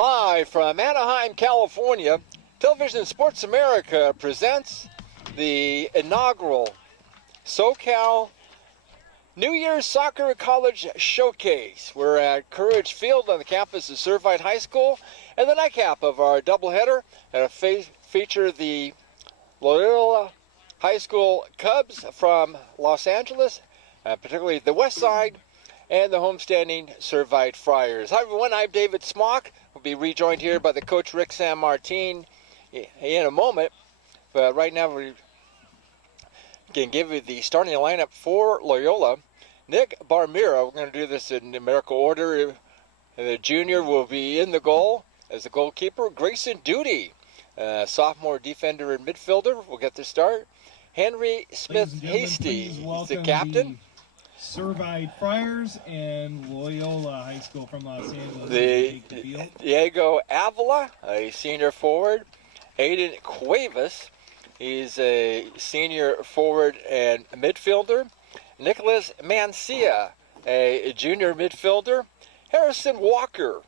Live from Anaheim, California, Television Sports America presents the inaugural SoCal New Year's Soccer College Showcase. We're at Courage Field on the campus of Servite High School, and the nightcap of our doubleheader feature the LOYOLA High School Cubs from Los Angeles, particularly the West Side, and the homestanding Servite Friars. Hi everyone, I'm David Smock. We'll be rejoined here by the coach Rick San Martin in a moment, but right now we can give you the starting lineup for Loyola. Nick Barmira, we're going to do this in numerical order. The junior will be in the goal as the goalkeeper. Grayson Duty, sophomore defender and midfielder, will get the start. Henry Smith Hasty is the captain. Servite Friars and Loyola High School from Los Angeles. Diego Avila, a senior forward. Hayden Cuevas, he's a senior forward and midfielder. Nicholas Mancia, a junior midfielder. Harrison Walker,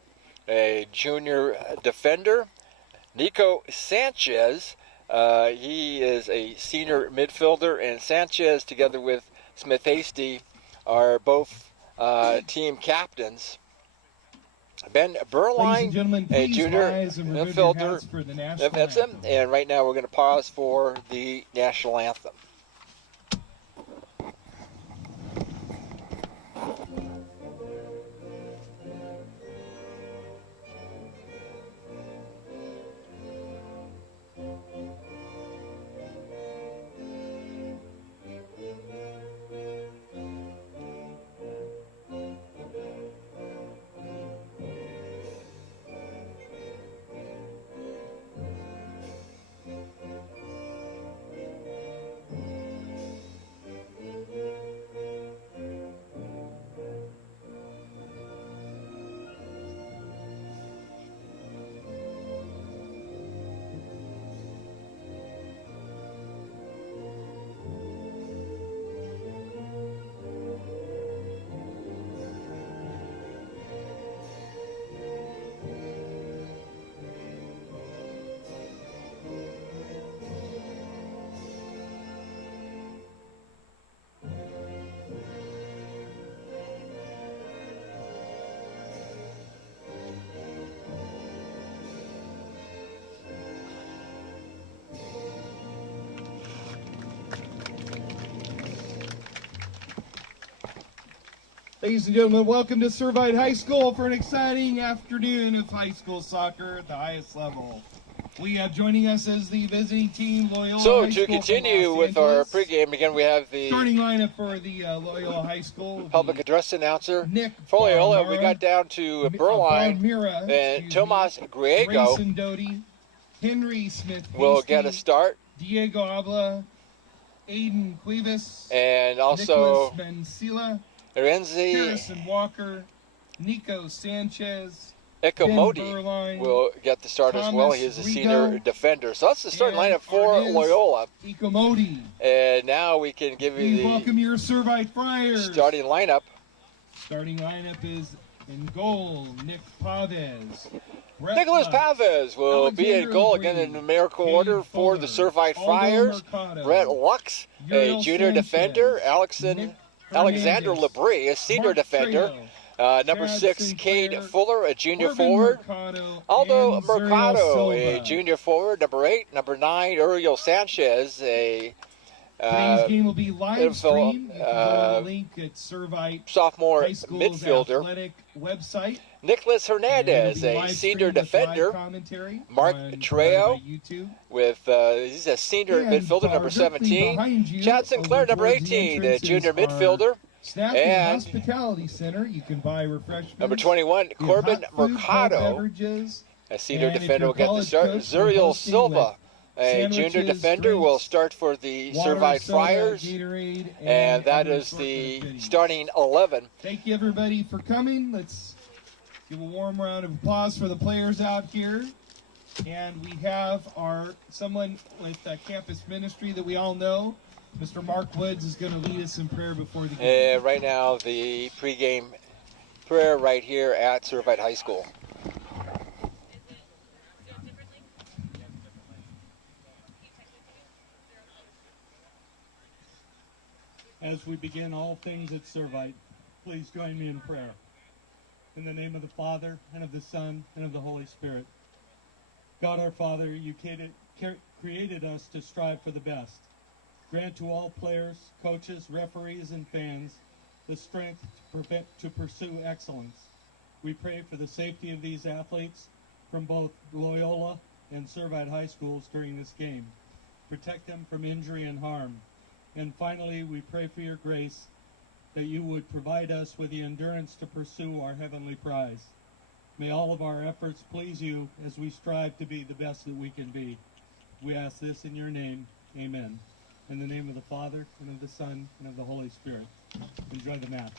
a junior defender. Nico Sanchez, he is a senior midfielder, and Sanchez together with Smith Hasty are both team captains. Ben Berline, a junior midfielder. That's him. And right now we're going to pause for the national anthem. Ladies and gentlemen, welcome to Servite High School for an exciting afternoon of high school soccer at the highest level. We have joining us as the visiting team, Loyola So High School to continue with our pregame, again we have the starting lineup for the Loyola High School. Public address announcer. Nick For Loyola, Barmira, we got down to Berline and Tomas Griego Grayson Doty, Henry Smith will get a start. Diego Avila, Aiden Cuevas, And also Nicholas Mancilla, Renzi Harrison Walker, Nico Sanchez, Ikomodi will get the start as well. He is a senior defender. So that's the starting lineup for Loyola. Ikomodi. And now we can give you the welcome your Servite Friars. starting lineup. Starting lineup is in goal, Nick Pavez. Nicholas Pavez will be in goal again in numerical order for the Servite Friars. Brett Lux, a junior defender. Alexander Labrie, a senior defender. Number 6, Cade Fuller, a junior forward. Aldo Mercado, a junior forward. Number 8, number 9, Uriel Sanchez, a today's game will be live streamed. Link at Servite sophomore High School's midfielder. athletic website. Nicholas Hernandez, a senior defender. Mark Trejo, with he's a senior midfielder, number 17. Chad Sinclair, number 18, a junior midfielder. And Hospitality Center, you can buy refreshments. Number 21, Corbin Mercado, a senior defender, will get the start. Zuriel Silva, a junior defender, will start for the Servite Friars. And that is the starting 11. Thank you, everybody, for coming. Let's give a warm round of applause for the players out here. And we have someone with campus ministry that we all know. Mr. Mark Woods is going to lead us in prayer before the game. Right now, the pregame prayer right here at Servite High School. As we begin all things at Servite, please join me in prayer. In the name of the Father, and of the Son, and of the Holy Spirit. God our Father, you created us to strive for the best. Grant to all players, coaches, referees, and fans the strength to pursue excellence. We pray for the safety of these athletes from both Loyola and Servite High Schools during this game. Protect them from injury and harm. And finally, we pray for your grace that you would provide us with the endurance to pursue our heavenly prize. May all of our efforts please you as we strive to be the best that we can be. We ask this in your name. Amen. In the name of the Father, and of the Son, and of the Holy Spirit. Enjoy the match.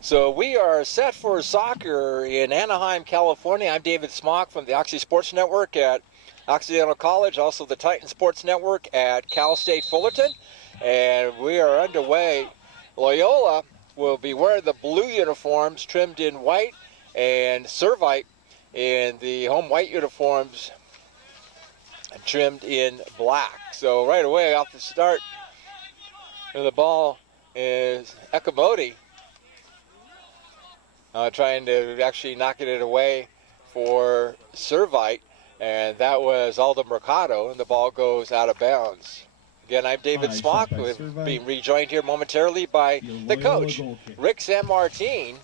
So we are set for soccer in Anaheim, California. I'm David Smock from the Oxy Sports Network at Occidental College, also the Titan Sports Network at Cal State Fullerton. And we are underway. Loyola will be wearing the blue uniforms trimmed in white, and Servite in the home white uniforms trimmed in black. So right away off the start, the ball is Ekamodi. Trying to actually knock it away for Servite, and that was Aldo Mercado, and the ball goes out of bounds. Again, I'm David Smock, being rejoined here momentarily by the coach, Rick Sanmartin.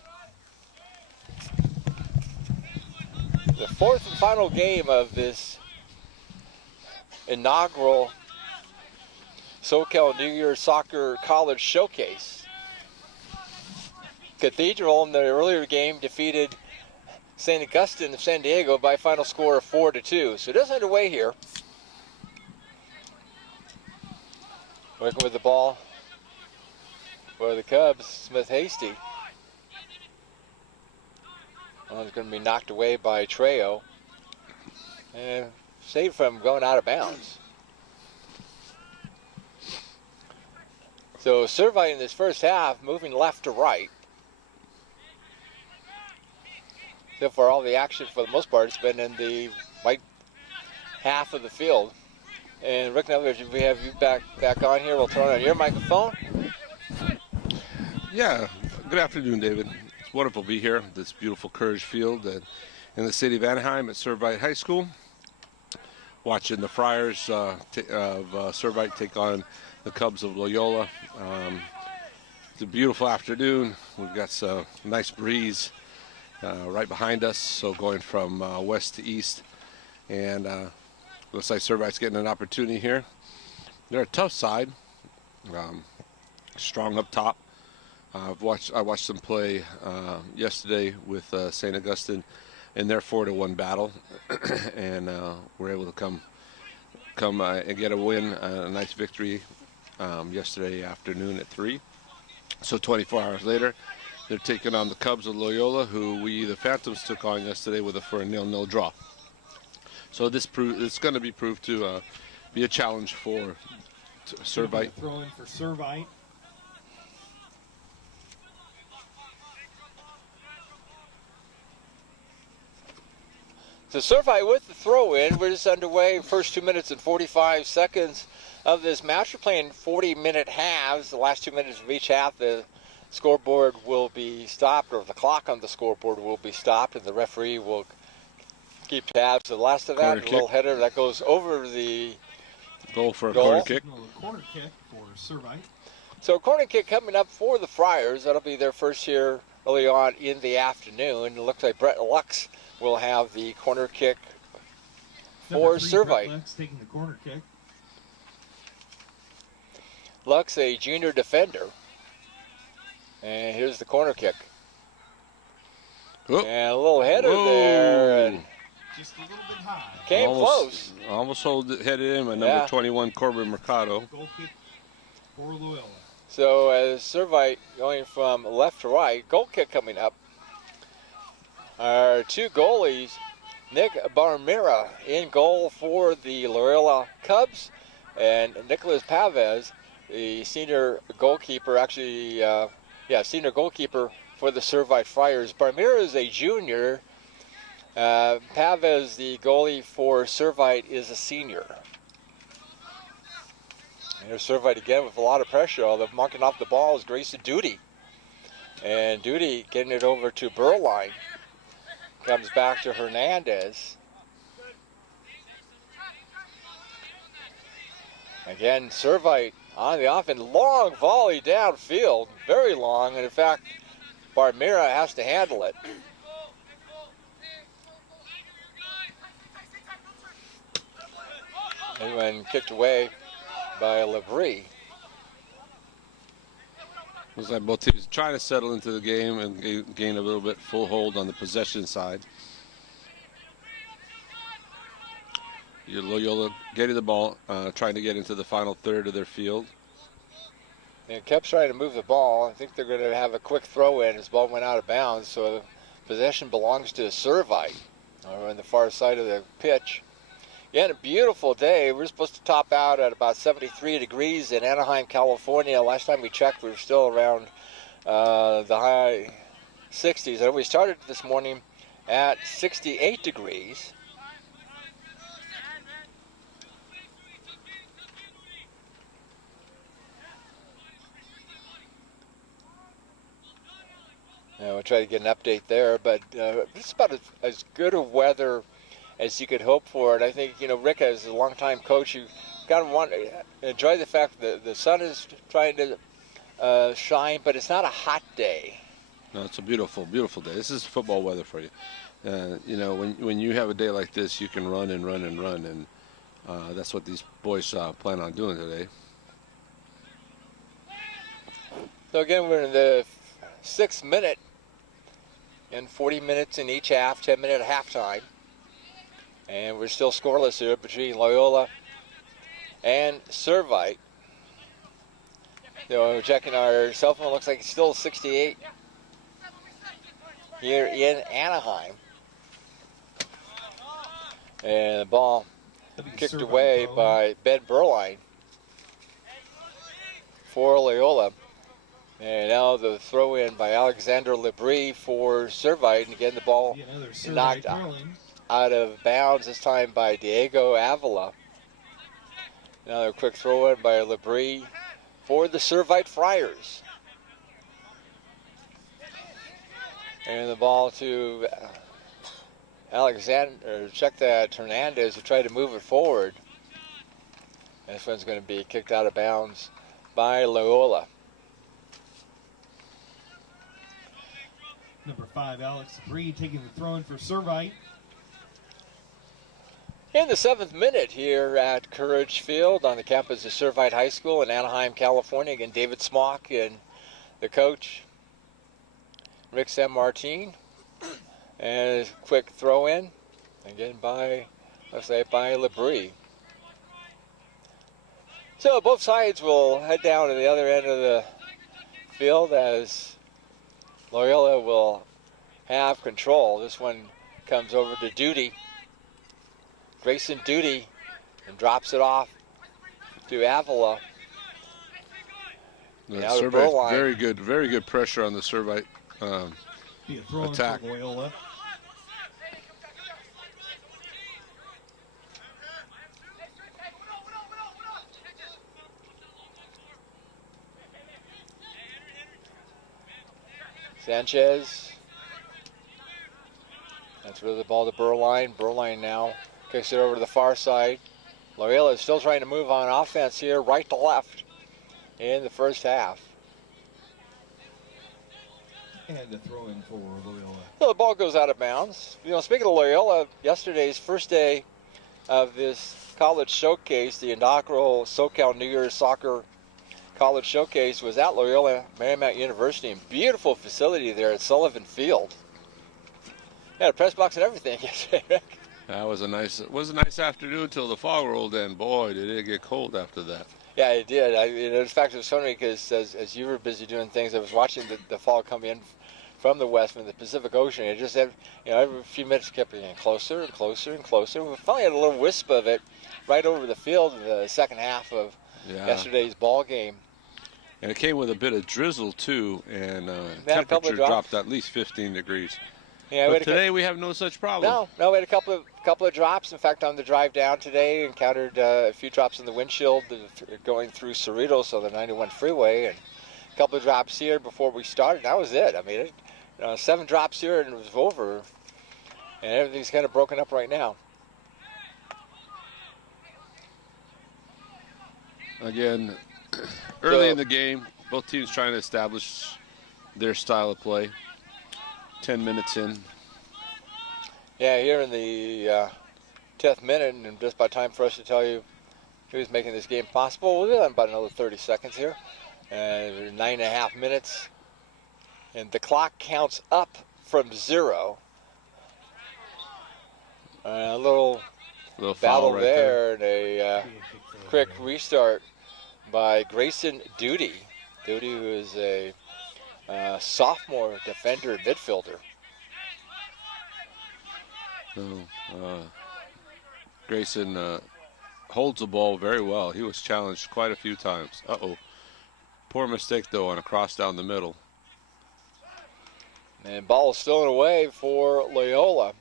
The fourth and final game of this inaugural SoCal New Year's Soccer College Showcase. Cathedral in the earlier game defeated St. Augustine of San Diego by a final score of 4-2. So it is underway here. Working with the ball for the Cubs, Smith Hasty. It's going to be knocked away by Trejo and saved from going out of bounds. So Servite in this first half moving left to right. So far, all the action for the most part has been in the right half of the field. And Rick, now that we have you back on here, we'll turn on your microphone. Yeah, good afternoon, David. It's wonderful to be here at this beautiful Courage Field in the city of Anaheim at Servite High School. Watching the Friars of Servite take on the Cubs of Loyola. It's a beautiful afternoon. We've got some nice breeze right behind us, so going from west to east, and looks like Servite's getting an opportunity here. They're a tough side, strong up top. I watched them play yesterday with St. Augustine in their 4-1 battle, and were able to come and get a win, a nice victory yesterday afternoon at 3. So 24 hours later, they're taking on the Cubs of Loyola, who the Phantoms took on yesterday for a 0-0 draw. So it's going to be proved to be a challenge for Servite. Throw in for Servite. So Servite with the throw-in. We're just underway. First 2 minutes and 45 seconds of this match. We're playing 40-minute halves. The last 2 minutes of each half, the scoreboard will be stopped, or the clock on the scoreboard will be stopped, and the referee will keep tabs. So the last of that, a little header that goes over the goal for a corner kick. Corner kick for Servite. So a corner kick coming up for the Friars. That'll be their first here early on in the afternoon. It looks like Brett Lux will have the corner kick for Servite. Lux taking the corner kick. Lux, a junior defender. And here's the corner kick. Whoop. And a little header there. And just a little bit high. Came close. Almost headed in by number 21, Corbin Mercado. Goal kick for Loyola. So as Servite going from left to right, goal kick coming up. Our two goalies, Nick Barmera in goal for the Loyola Cubs, and Nicholas Pavez, the senior goalkeeper, senior goalkeeper for the Servite Friars. Barmera is a junior Pavez, the goalie for Servite, is a senior. And here's Servite again with a lot of pressure, although marking off the ball is Grayson Duty. And Duty getting it over to Burline. Comes back to Hernandez. Again, Servite on the offense. Long volley downfield. Very long. And in fact, Barmera has to handle it. And when kicked away by Labrie. Looks like both teams trying to settle into the game and gain a little bit full hold on the possession side. Loyola getting the ball, trying to get into the final third of their field. And kept trying to move the ball. I think they're going to have a quick throw in as the ball went out of bounds. So possession belongs to Servite on the far side of the pitch. Yeah, a beautiful day. We're supposed to top out at about 73 degrees in Anaheim, California. Last time we checked, we were still around the high 60s. And we started this morning at 68 degrees. We'll try to get an update there, but it's about as good of weather as you could hope for. And I think, Rick, as a longtime coach, you kind of want to enjoy the fact that the sun is trying to shine, but it's not a hot day. No, it's a beautiful, beautiful day. This is football weather for you. When you have a day like this, you can run and run and run, and that's what these boys plan on doing today. So again, we're in the 6th minute, and 40 minutes in each half, 10-minute halftime. And we're still scoreless here between Loyola and Servite. We're checking our cell phone. Looks like it's still 68 here in Anaheim. And the ball kicked away by Ben Burline for Loyola. And now the throw in by Alexander Labrie for Servite. And again, the ball knocked out of bounds, this time by Diego Avila. Another quick throw in by Labrie for the Servite Friars. And the ball to Alexander, check that, Hernandez, who tried to move it forward. And this one's going to be kicked out of bounds by Loyola. Number 5, Alex Bree, taking the throw in for Servite. In the 7th minute here at Courage Field on the campus of Servite High School in Anaheim, California. Again, David Smock and the coach, Rick San Martin. And a quick throw in, again by Labrie. So both sides will head down to the other end of the field as Loyola will have control. This one comes over to Duty. Grayson Duty, and drops it off to Avila. Now to Servite, very good pressure on the Servite attack. For Loyola. Sanchez. That's really the ball to Burline. Burline now kicks it over to the far side. Loyola is still trying to move on offense here, right to left in the first half. And a throw in for Loyola. Well, the ball goes out of bounds. Speaking of Loyola, yesterday's first day of this college showcase, the inaugural SoCal New Year's Soccer College Showcase, was at Loyola Marymount University. And beautiful facility there at Sullivan Field. Had a press box and everything yesterday. That was a nice afternoon until the fog rolled in. Boy, did it get cold after that. Yeah, it did. In fact, it was funny because as you were busy doing things, I was watching the fog come in from the west, from the Pacific Ocean. It just had, every few minutes kept getting closer and closer and closer. We finally had a little wisp of it right over the field in the second half of yesterday's ball game. And it came with a bit of drizzle too, and temperature dropped at least 15 degrees. Yeah, But today we have no such problem. No, we had a couple of drops. In fact, on the drive down today, encountered a few drops in the windshield going through Cerritos on the 91 freeway, and a couple of drops here before we started. That was it. I mean, 7 drops here and it was over, and everything's kind of broken up right now. Again, early in the game, both teams trying to establish their style of play. 10 minutes in. Yeah, here in the 10th minute, and just about time for us to tell you who's making this game possible. We'll do that in about another 30 seconds here. 9.5 minutes. And the clock counts up from 0. A little battle right there, and a quick restart by Grayson Duty. Duty, who is a sophomore defender midfielder. Grayson holds the ball very well. He was challenged quite a few times. Poor mistake, though, on a cross down the middle. And ball is stolen away for Loyola.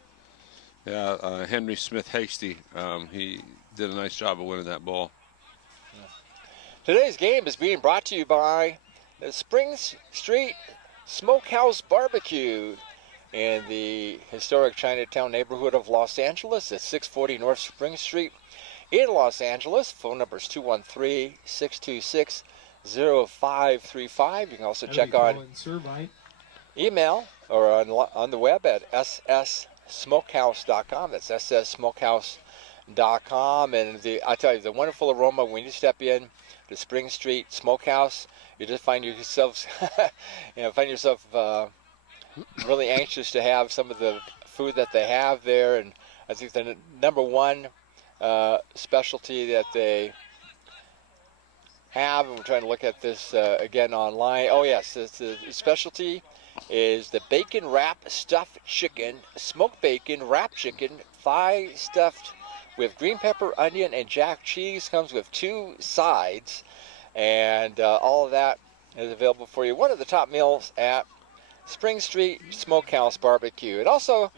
Yeah, Henry Smith Hasty, he did a nice job of winning that ball. Today's game is being brought to you by the Spring Street Smokehouse Barbecue in the historic Chinatown neighborhood of Los Angeles at 640 North Spring Street in Los Angeles. Phone number is 213-626-0535. You can also check on email or on the web at sssmokehouse.com. That's sssmokehouse.com. And I tell you, the wonderful aroma when you step in to Spring Street Smokehouse, you just find yourself, really anxious to have some of the food that they have there. And I think the number one specialty that they have, and we're trying to look at this again online. Oh yes, the specialty is the bacon wrap stuffed chicken, smoked bacon wrap chicken, thigh stuffed with green pepper, onion, and jack cheese. Comes with 2 sides, and all of that is available for you. One of the top meals at Spring Street Smokehouse Barbecue. And also,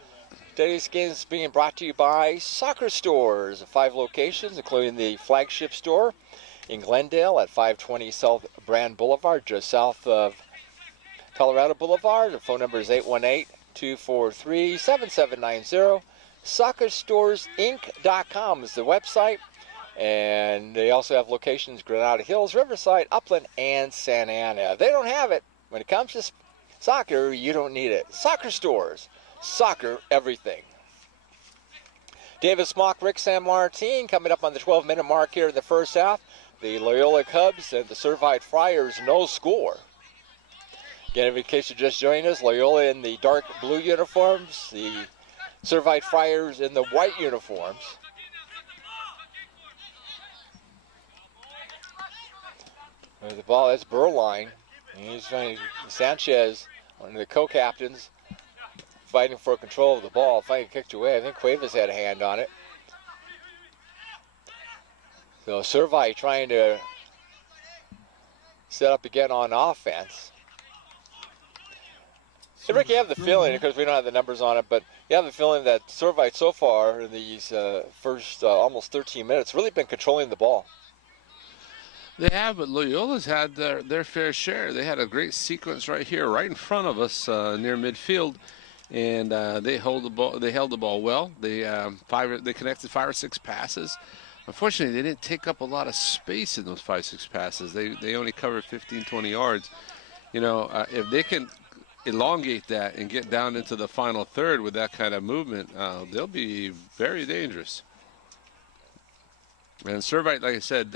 today's game is being brought to you by Soccer Stores, 5 locations, including the flagship store in Glendale at 520 South Brand Boulevard, just south of Colorado Boulevard. The phone number is 818-243-7790. SoccerStoresInc.com is the website. And they also have locations Granada Hills, Riverside, Upland, and Santa Ana. They don't have it. When it comes to soccer, you don't need it. Soccer Stores. Soccer everything. David Smock, Rick San Martin coming up on the 12-minute mark here in the first half. The Loyola Cubs and the Servite Friars no score. Again, in case you're just joining us, Loyola in the dark blue uniforms, the Servite Friars in the white uniforms. There's the ball, that's Burline. And he's trying to, Sanchez, one of the co-captains, fighting for control of the ball, fighting kicked away. I think Cuevas had a hand on it. So Servite trying to set up again on offense. Hey, Rick, you have the feeling, because we don't have the numbers on it, but you have the feeling that Servite so far in these first almost 13 minutes really been controlling the ball. They have, but Loyola's had their fair share. They had a great sequence right here, right in front of us near midfield, and they held the ball. They held the ball well. They connected 5 or 6 passes. Unfortunately, they didn't take up a lot of space in those 5-6 passes. They only covered 15, 20 yards. You know, if they can elongate that and get down into the final third with that kind of movement, they'll be very dangerous. And Servite, like I said,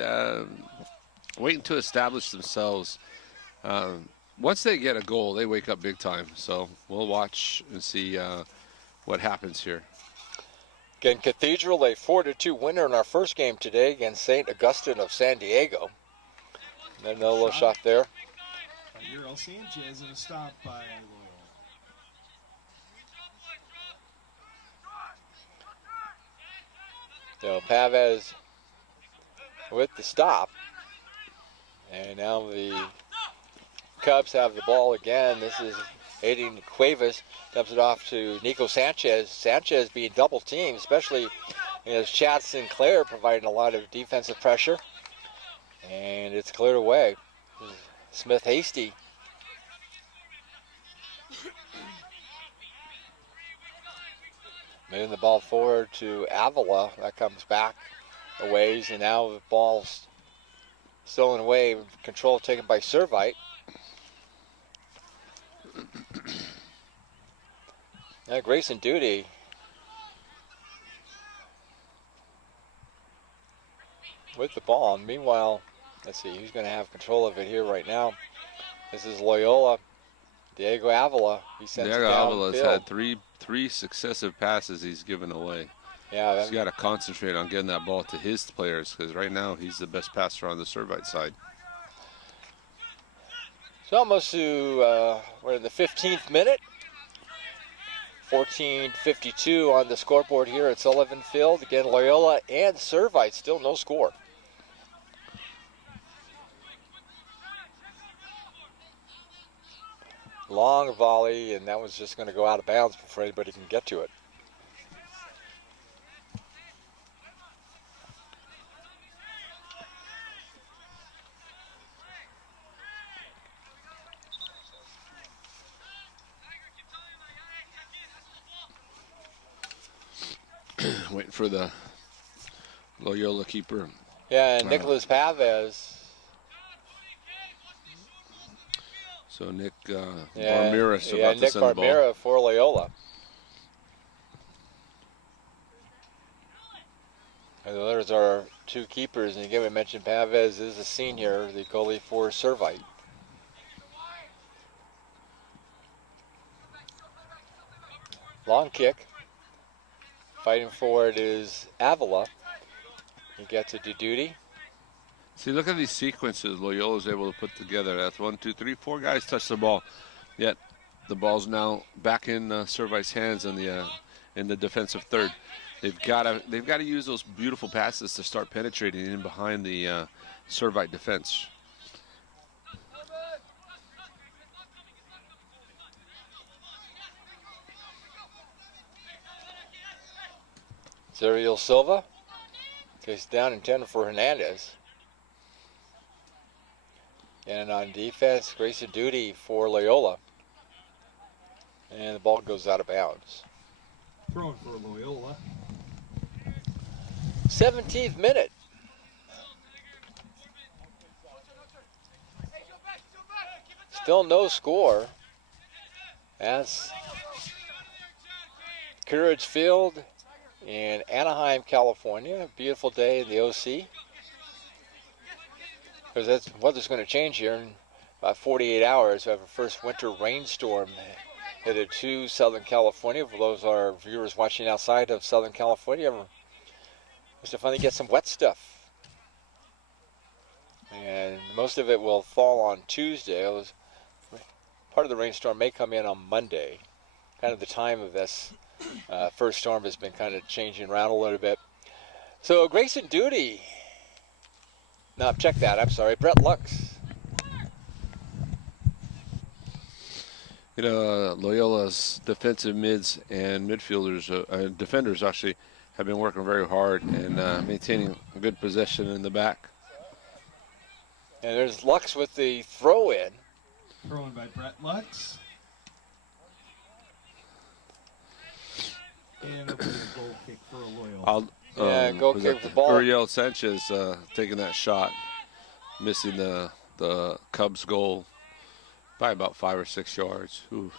waiting to establish themselves. Once they get a goal, they wake up big time. So we'll watch and see what happens here. Again, Cathedral, a 4-2 winner in our first game today against St. Augustine of San Diego. And then a little shot there. Earl Sanchez and a stop by Loyola. So Pavez with the stop. And now the Cubs have the ball again. This is Aiden Cuevas dumps it off to Nico Sanchez. Sanchez being double teamed, especially as Chad Sinclair providing a lot of defensive pressure. And it's cleared away. Smith Hasty. Moving the ball forward to Avila. That comes back a ways, and now the ball's stolen away. Control taken by Servite. Now Grayson Duty. With the ball. And meanwhile, let's see who's going to have control of it here right now. This is Loyola. Diego Avila. He sends Diego it down Avila's field. had three successive passes he's given away. Yeah, He's got to concentrate on getting that ball to his players, because right now he's the best passer on the Servite side. So almost to, we're in the 15th minute. 14:52 on the scoreboard here at Sullivan Field. Again, Loyola and Servite, still no score. Long volley, and that was just going to go out of bounds before anybody can get to it. Waiting for the Loyola keeper. Yeah, and Nicholas Pavez. So Nick Barmira about to Nick send the ball. Barmira for Loyola. And there's our two keepers, and again we mentioned Pavez is a senior, the goalie for Servite. Long kick. Fighting for it is Avila. He gets it to Duty. See, look at these sequences Loyola's able to put together. That's 1, 2, 3, 4 guys touch the ball. Yet the ball's now back in Servite's hands in the defensive third. They've got to use those beautiful passes to start penetrating in behind the Servite defense. Zuriel Silva takes down intended for Hernandez. And on defense, Grayson Duty for Loyola. And the ball goes out of bounds. Throwing for Loyola. 17th minute. Still no score. That's Courage Field in Anaheim, California. Beautiful day in the OC. Because that's weather's going to change here in about 48 hours. We have a first winter rainstorm headed to Southern California. For those of our viewers watching outside of Southern California, to finally get some wet stuff. And most of it will fall on Tuesday. Part of the rainstorm may come in on Monday. Kind of the time of this first storm has been kind of changing around a little bit. So Grayson Duty. No, check that. I'm sorry. Brett Lux. You know, Loyola's defensive mids and midfielders, defenders actually, have been working very hard and maintaining a good possession in the back. And there's Lux with the throw in. Thrown by Brett Lux. And it'll be a goal kick for Loyola. Goal was kick that for the ball. Uriel Sanchez taking that shot, missing the Cubs goal by about 5 or 6 yards. Ooh.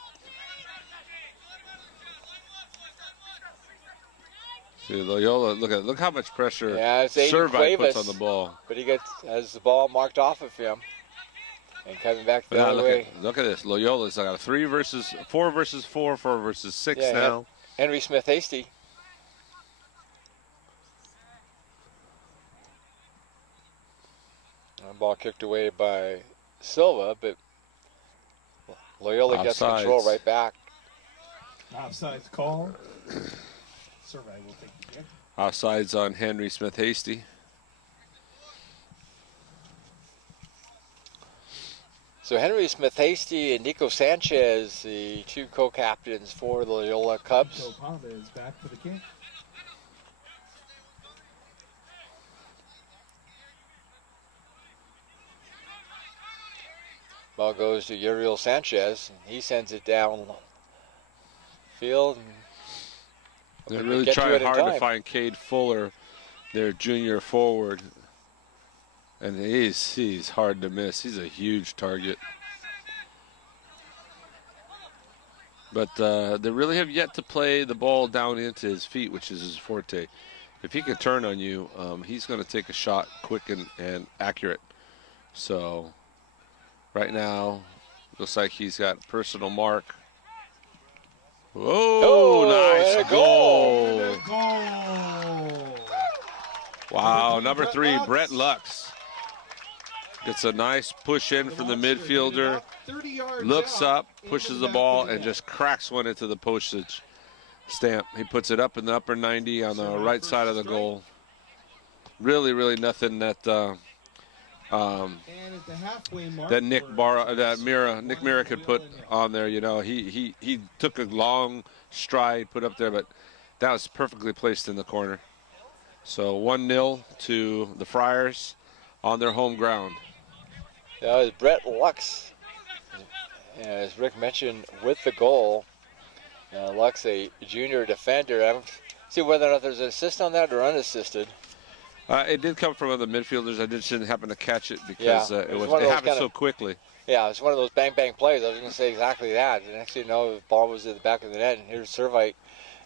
See, Loyola, look how much pressure It's Aiden Servite puts Cuevas, on the ball. But he has the ball marked off of him. And coming back the other way. Look at this. Loyola's got a 4 versus 4, 4 versus 6 now. Henry Smith Hasty. Ball kicked away by Silva, but Loyola gets control right back. Offsides call. Servite will take the kick. Offsides on Henry Smith Hasty. So Henry Smith-Hasty and Nico Sanchez, the two co-captains for the Loyola Cubs. So Pava is back for the kick. Ball goes to Uriel Sanchez, and he sends it down field. They're really trying hard to find Cade Fuller, their junior forward. And he's hard to miss. He's a huge target. But they really have yet to play the ball down into his feet, which is his forte. If he can turn on you, he's going to take a shot quick and accurate. So right now, looks like he's got personal mark. Oh, nice goal. Wow, number 3, Brett Lux. Gets a nice push in from the midfielder, looks up, pushes the ball, and just cracks one into the postage stamp. He puts it up in the upper 90 on the right side of the goal. Really, really nothing that Nick Mira could put on there. You know, he took a long stride, put up there, but that was perfectly placed in the corner. So 1-0 to the Friars on their home ground. That was Brett Lux, as Rick mentioned, with the goal. Lux, a junior defender. I don't see whether or not there's an assist on that or unassisted. It did come from the midfielders. I just didn't happen to catch it because it happened so quickly. Yeah, it was one of those bang-bang plays. I was going to say exactly that. The next thing you know, the ball was at the back of the net, and here's Servite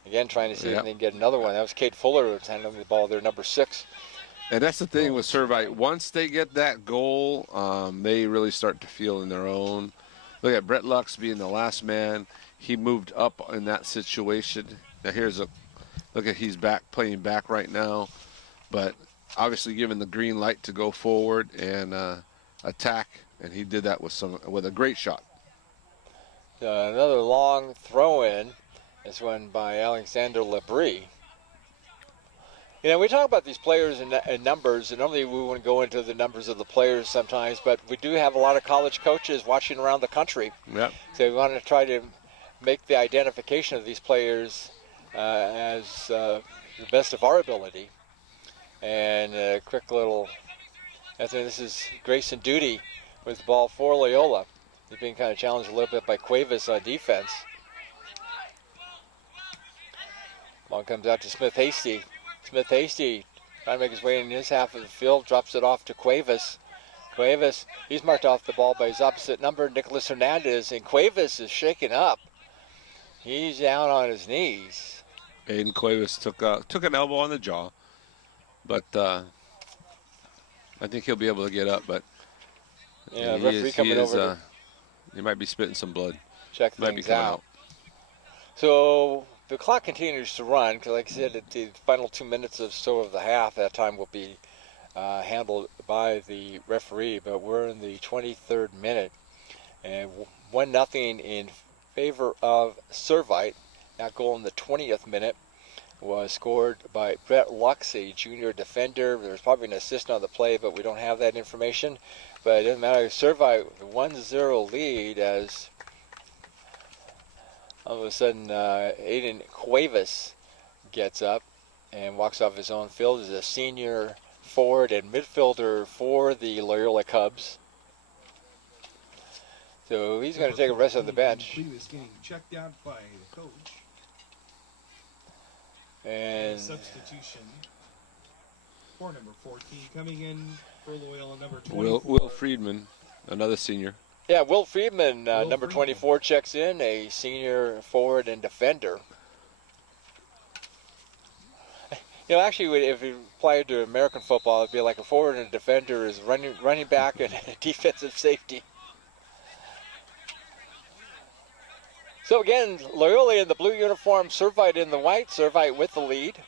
again trying to see if they can get another one. That was Cade Fuller who was handling the ball there, number 6. And that's the thing with Servite. Once they get that goal, they really start to feel in their own. Look at Brett Lux being the last man. He moved up in that situation. Now look at he's playing back right now, but obviously given the green light to go forward and attack, and he did that with a great shot. Another long throw-in. This one by Alexander Labrie. You know, we talk about these players and numbers, and normally we wouldn't go into the numbers of the players sometimes, but we do have a lot of college coaches watching around the country. Yep. So we want to try to make the identification of these players as the best of our ability. And a quick little, I think this is Grayson Duty with the ball for Loyola. He's being kind of challenged a little bit by Cuevas on defense. Ball comes out to Smith-Hasty. Smith-Hasty trying to make his way in his half of the field, drops it off to Cuevas. Cuevas, he's marked off the ball by his opposite number, Nicholas Hernandez, and Cuevas is shaken up. He's down on his knees. Aiden Cuevas took an elbow on the jaw, but I think he'll be able to get up. But yeah, referee coming over. He might be spitting some blood. Check things out. So the clock continues to run, because like I said, at the final 2 minutes or so of the half, that time will be handled by the referee, but we're in the 23rd minute, and 1-0 in favor of Servite. That goal in the 20th minute was scored by Brett Lux, a junior defender. There's probably an assist on the play, but we don't have that information. But it doesn't matter. Servite 1-0 lead as all of a sudden Aiden Cuevas gets up and walks off his own field as a senior forward and midfielder for the Loyola Cubs. So he's going to take a rest on the bench. He was getting checked out by the coach. And substitution for number 14 coming in for Loyola, number 24. Will Friedman, another senior. Yeah, Will Friedman, number 24, checks in, a senior forward and defender. You know, actually, if you apply it to American football, it'd be like a forward and a defender is running back and defensive safety. So again, Loyola in the blue uniform, Servite in the white, Servite with the lead.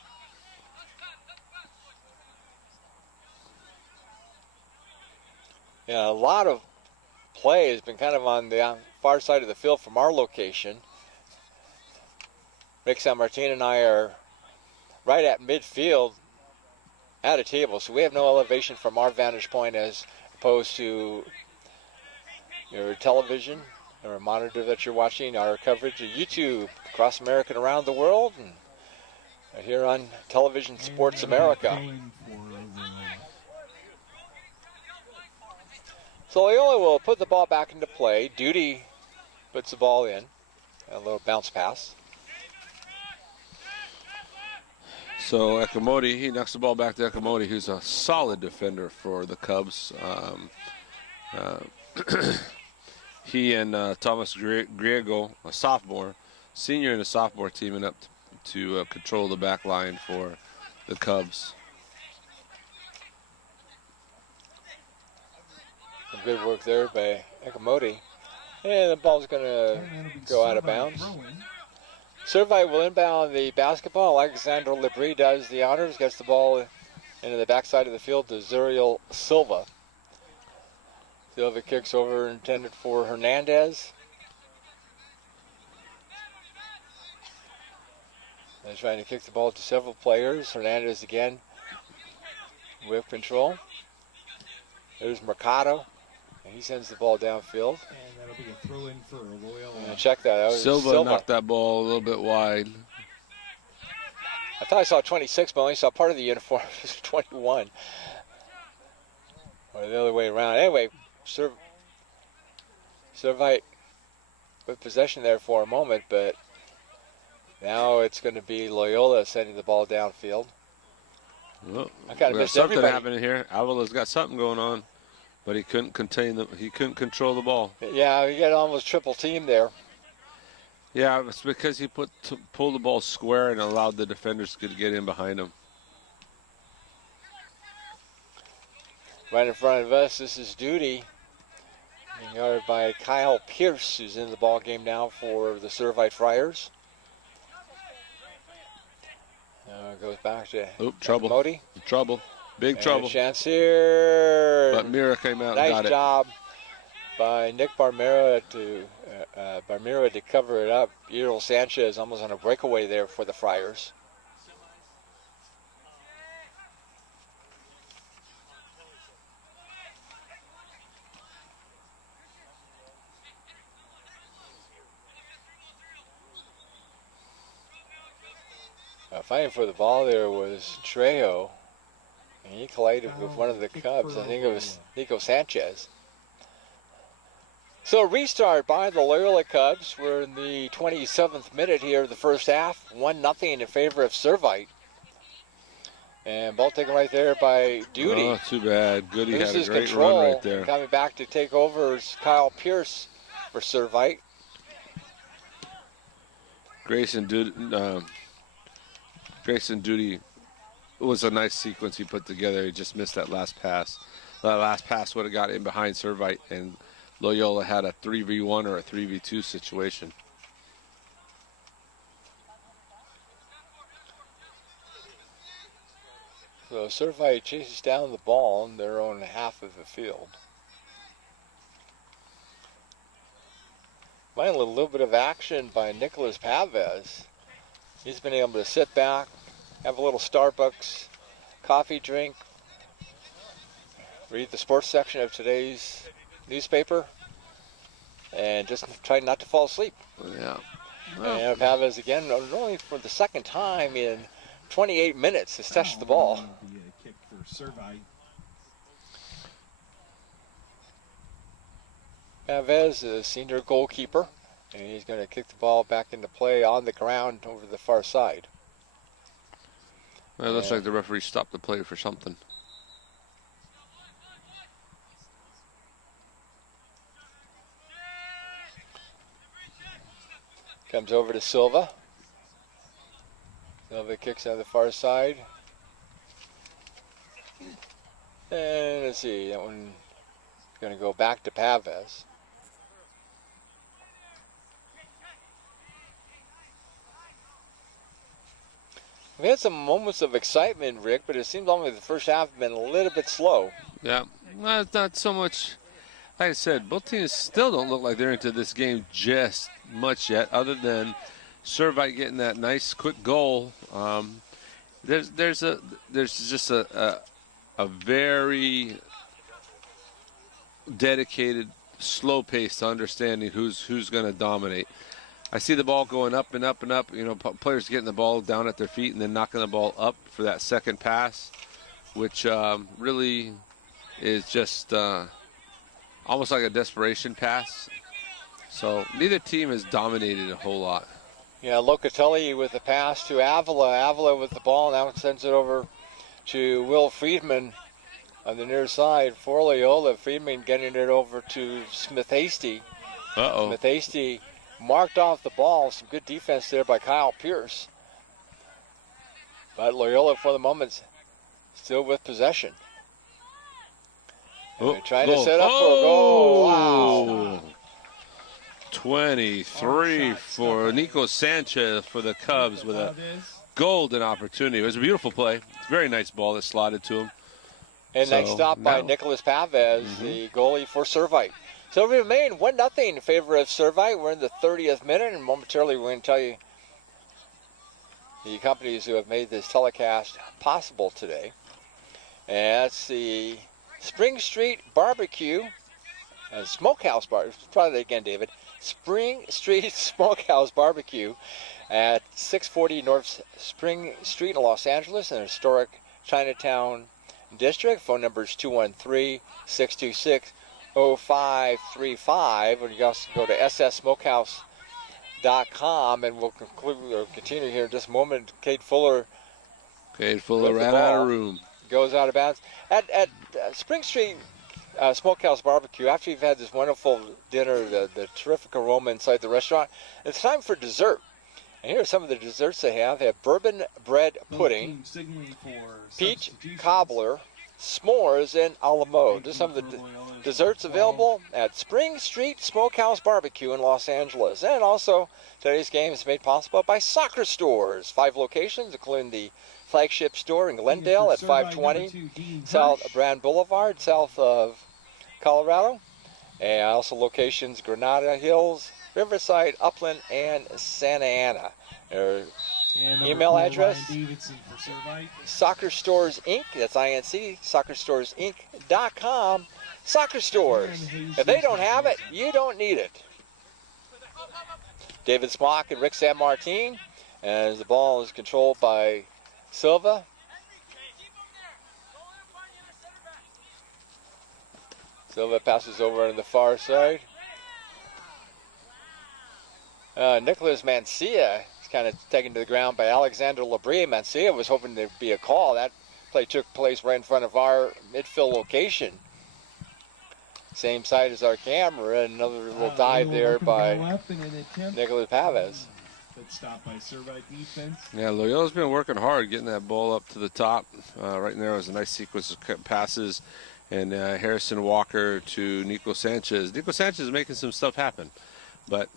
Yeah, a lot of play has been kind of on the far side of the field from our location. Rick San Martin and I are right at midfield at a table, so we have no elevation from our vantage point as opposed to your television or monitor that you're watching our coverage of YouTube across America and around the world, and here on Television Sports America. So Loyola will put the ball back into play. Duty puts the ball in. A little bounce pass. So Ekamodi, he knocks the ball back to Ekamodi, who's a solid defender for the Cubs. He and Thomas Griego, a sophomore, senior and a sophomore, teaming up to control the back line for the Cubs. Some good work there by Ekamodi. And the ball's going to go out of bounds. Servite will inbound the basketball. Alexander Labrie does the honors, gets the ball into the backside of the field to Zuriel Silva. Silva kicks over, intended for Hernandez. They're trying to kick the ball to several players. Hernandez again with control. There's Mercado. And he sends the ball downfield. And that'll be a throw in for Loyola. Check that. That was Silva knocked that ball a little bit wide. I thought I saw 26, but I only saw part of the uniform. It was 21. Or the other way around. Anyway, Servite with possession there for a moment, but now it's going to be Loyola sending the ball downfield. Well, I kind of missed something everybody. happening here. Avila's got something going on, but he couldn't control the ball. Yeah, he got almost triple team there. Yeah, it's because he pulled the ball square and allowed the defenders to get in behind him. Right in front of us, this is Duty, being guarded by Kyle Pierce, who's in the ball game now for the Servite Friars. Goes back to Trouble. Modi. Trouble. Big trouble. Chance here. But Mira came out and nice got it. job by Nick Barmera to cover it up. Earl Sanchez almost on a breakaway there for the Friars. Fighting for the ball there was Trejo, and he collided with one of the Cubs. I think it was Nico Sanchez. So a restart by the Loyola Cubs. We're in the 27th minute here of the first half. 1-0 in favor of Servite. And ball taken right there by Duty. Oh, too bad. Goody had a Loses great control. run right there. And coming back to take over is Kyle Pierce for Servite. Grayson Duty was a nice sequence he put together. He just missed that last pass. That last pass would have got in behind Servite, and Loyola had a 3v1 or a 3v2 situation. So Servite chases down the ball in their own half of the field. Finally, a little bit of action by Nicholas Pavez. He's been able to sit back, have a little Starbucks coffee drink, read the sports section of today's newspaper, and just try not to fall asleep. Yeah. And Pavez again, only for the second time in 28 minutes, has touched the ball. Kick for Servite. Pavez is a senior goalkeeper, and he's going to kick the ball back into play on the ground over the far side. Well, it looks like the referee stopped the play for something. Comes over to Silva. Silva kicks on the far side. And let's see, that one's going to go back to Pavez. We had some moments of excitement, Rick, but it seems only the first half have been a little bit slow. Yeah, well, it's not so much. Like I said, both teams still don't look like they're into this game just much yet, other than Servite getting that nice quick goal. There's just a very dedicated slow pace to understanding who's going to dominate. I see the ball going up and up and up. You know, players getting the ball down at their feet and then knocking the ball up for that second pass, which really is just almost like a desperation pass. So neither team has dominated a whole lot. Yeah, Locatelli with the pass to Avila. Avila with the ball now sends it over to Will Friedman on the near side for Loyola. Friedman getting it over to Smith Hasty. Uh-oh. Smith Hasty marked off the ball. Some good defense there by Kyle Pierce. But Loyola for the moment still with possession. And they're trying to set up for a goal. Wow. 23 for Nico Sanchez for the Cubs with a golden opportunity. It was a beautiful play. It's a very nice ball that slotted to him. And nice stop by Nicholas Pavez, the goalie for Servite. So we remain 1-0 in favor of Servite. We're in the 30th minute, and momentarily we're going to tell you the companies who have made this telecast possible today. And that's the Spring Street Barbecue and Smokehouse Bar. Try that again, David. Spring Street Smokehouse Barbecue at 640 North Spring Street in Los Angeles, in the historic Chinatown district. Phone number is 213-626-0535. And you also go to sssmokehouse.com, and we'll continue here in just a moment. Cade Fuller ran out of room. Goes out of bounds. At Spring Street Smokehouse Barbecue, after you've had this wonderful dinner, the terrific aroma inside the restaurant, it's time for dessert. And here are some of the desserts they have. They have bourbon bread pudding, peach cobbler, s'mores, and a la mode. Just some of the desserts available at Spring Street Smokehouse Barbecue in Los Angeles. And also, today's game is made possible by Soccer Stores. 5 locations, including the flagship store in Glendale at 520 South Brand Boulevard, south of Colorado. And also locations Granada Hills, Riverside, Upland, and Santa Ana. Their email address, Soccer Stores Inc. That's INC, soccerstoresinc.com. Soccer Stores. If they don't have it, you don't need it. David Smock and Rick San Martin, as the ball is controlled by Silva. Silva passes over on the far side. Nicholas Mancia is kind of taken to the ground by Alexander Labrie. Mancia was hoping there'd be a call. That play took place right in front of our midfield location. Same side as our camera. Another little dive there by Nicholas Pavez. Good stop by Servite defense. Yeah, Loyola's been working hard getting that ball up to the top. Right in there was a nice sequence of passes. And Harrison Walker to Nico Sanchez. Nico Sanchez is making some stuff happen. But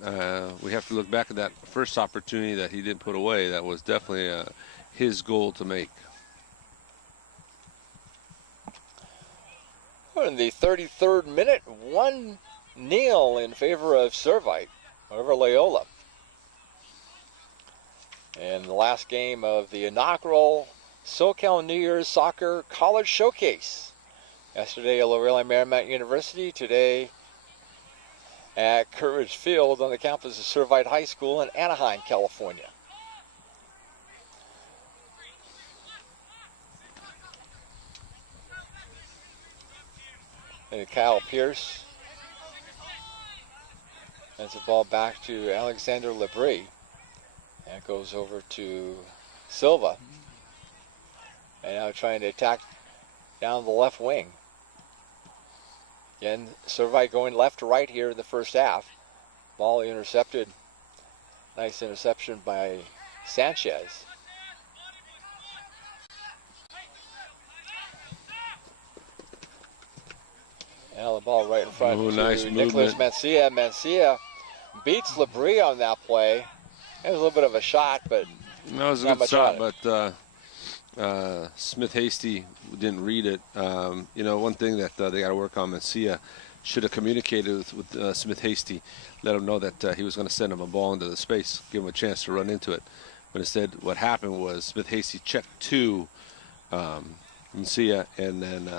we have to look back at that first opportunity that he didn't put away. That was definitely his goal to make. In the 33rd minute, 1-0 in favor of Servite over Loyola. And the last game of the inaugural SoCal New Year's Soccer College Showcase. Yesterday at Loyola Marymount University, today at Courage Field on the campus of Servite High School in Anaheim, California. And Kyle Pierce sends the ball back to Alexander Labrie. And it goes over to Silva. And now trying to attack down the left wing. Again, Servite going left to right here in the first half. Ball intercepted. Nice interception by Sanchez. Now the ball right in front to nice Nicholas Mancia. Mancia beats Labrie on that play. It was a little bit of a shot, but that was a good shot, but Smith Hasty didn't read it. You know, one thing that they got to work on, Mancia should have communicated with Smith Hasty, let him know that he was going to send him a ball into the space, give him a chance to run into it. But instead, what happened was Smith Hasty checked to Mancia, and then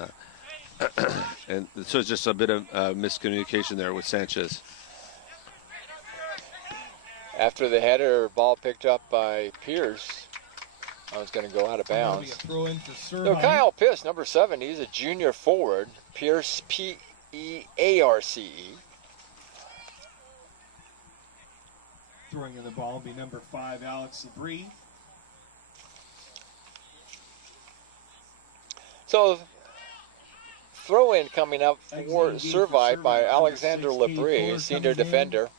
And so it's just a bit of miscommunication there with Sanchez. After the header, ball picked up by Pierce. I was going to go out of That'll be a bounds. throw in for So Servite. Kyle Pierce, number 7, he's a junior forward. Pierce, P-E-A-R-C-E. Throwing in the ball will be number 5, Alex Labrie. So throw in coming up for Exiting game for Servite by Servite, Alexander number 6, Labrie, Cade senior Ford coming in. defender.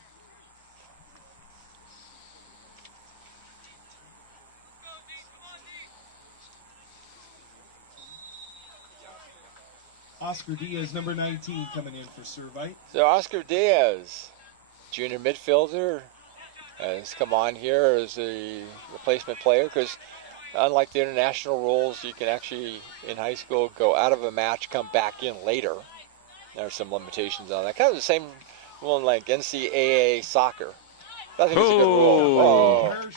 Oscar Diaz, number 19, coming in for Servite. So Oscar Diaz, junior midfielder, has come on here as a replacement player because unlike the international rules, you can actually, in high school, go out of a match, come back in later. There are some limitations on that. Kind of the same rule in like NCAA soccer. I think it's a good rule. Oh. Oh.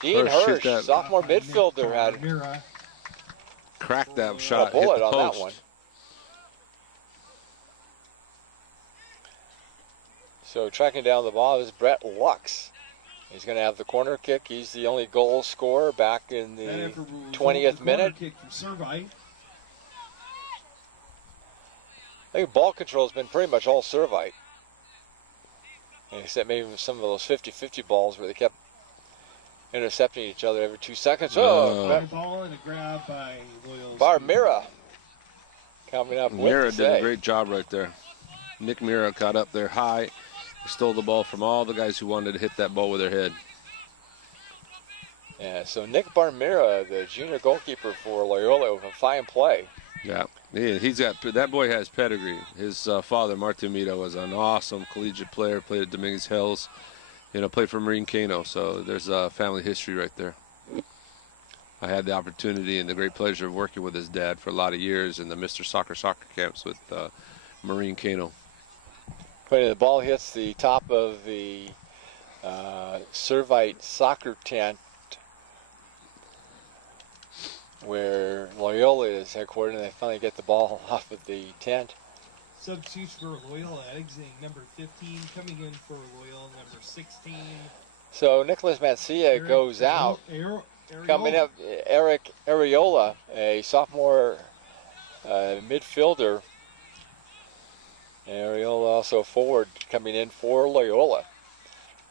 Dean Hirsch hit Hirsch, that. sophomore midfielder, had Mira. Cracked that a shot, hit bullet the on post. that one. So tracking down the ball is Brett Lux. He's going to have the corner kick. He's the only goal scorer back in the That effort will 20th result in a corner minute. kick for Servite. I think ball control has been pretty much all Servite. Except maybe some of those 50-50 balls where they kept intercepting each other every 2 seconds. Oh, High ball and a grab by Loyola's. Barmira coming up with Mira the did a save. great job right there. Nick Mira got up there high, stole the ball from all the guys who wanted to hit that ball with their head. Yeah, so Nick Barmira, the junior goalkeeper for Loyola, with a fine play. Yeah, he's got that boy has pedigree. His father, Martin Mita, was an awesome collegiate player. Played at Dominguez Hills, played for Marine Kano. So there's a family history right there. I had the opportunity and the great pleasure of working with his dad for a lot of years in the Mr. Soccer camps with Marine Kano. When the ball hits the top of the Servite soccer tent, where Loyola is headquartered, and they finally get the ball off of the tent. Substitutes for Loyola, exiting number 15, coming in for Loyola, number 16. So Nicholas Mancia goes out. Coming up, Eric Areola, a sophomore midfielder. Areola also forward coming in for Loyola.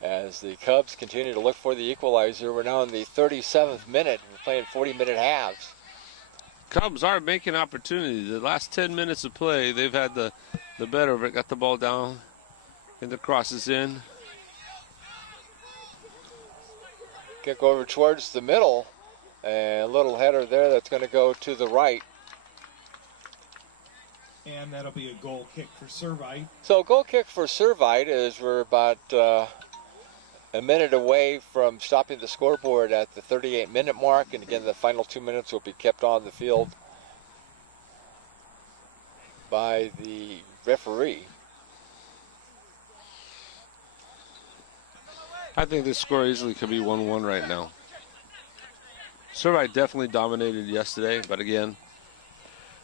As the Cubs continue to look for the equalizer, we're now in the 37th minute. We're playing 40-minute halves. Cubs are making opportunity. The last 10 minutes of play, they've had the better of it. Got the ball down, and the crosses in. Kick over towards the middle. And a little header there that's going to go to the right. And that'll be a goal kick for Servite. So goal kick for Servite is we're about a minute away from stopping the scoreboard at the 38-minute mark. And again, the final 2 minutes will be kept on the field by the referee. I think this score easily could be 1-1 right now. Servite definitely dominated yesterday, but again,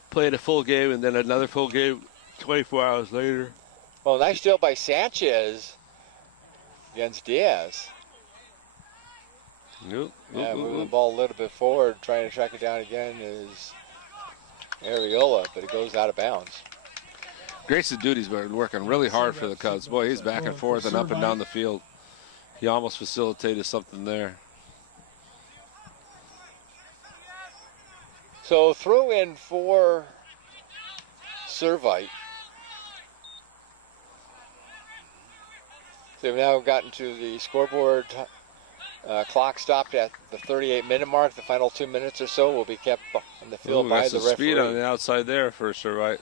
played a full game and then another full game 24 hours later. Well, nice deal by Sanchez against Diaz. Nope. Yeah, moving the ball a little bit forward, trying to track it down again is Areola, but it goes out of bounds. Grayson Duty's been working really hard for the Cubs. Boy, he's back and forth and up and down the field. He almost facilitated something there. So throw in for Servite. So we've now gotten to the scoreboard. Clock stopped at the 38-minute mark. The final 2 minutes or so will be kept on the field by got the some referee. speed on the outside there for Servite.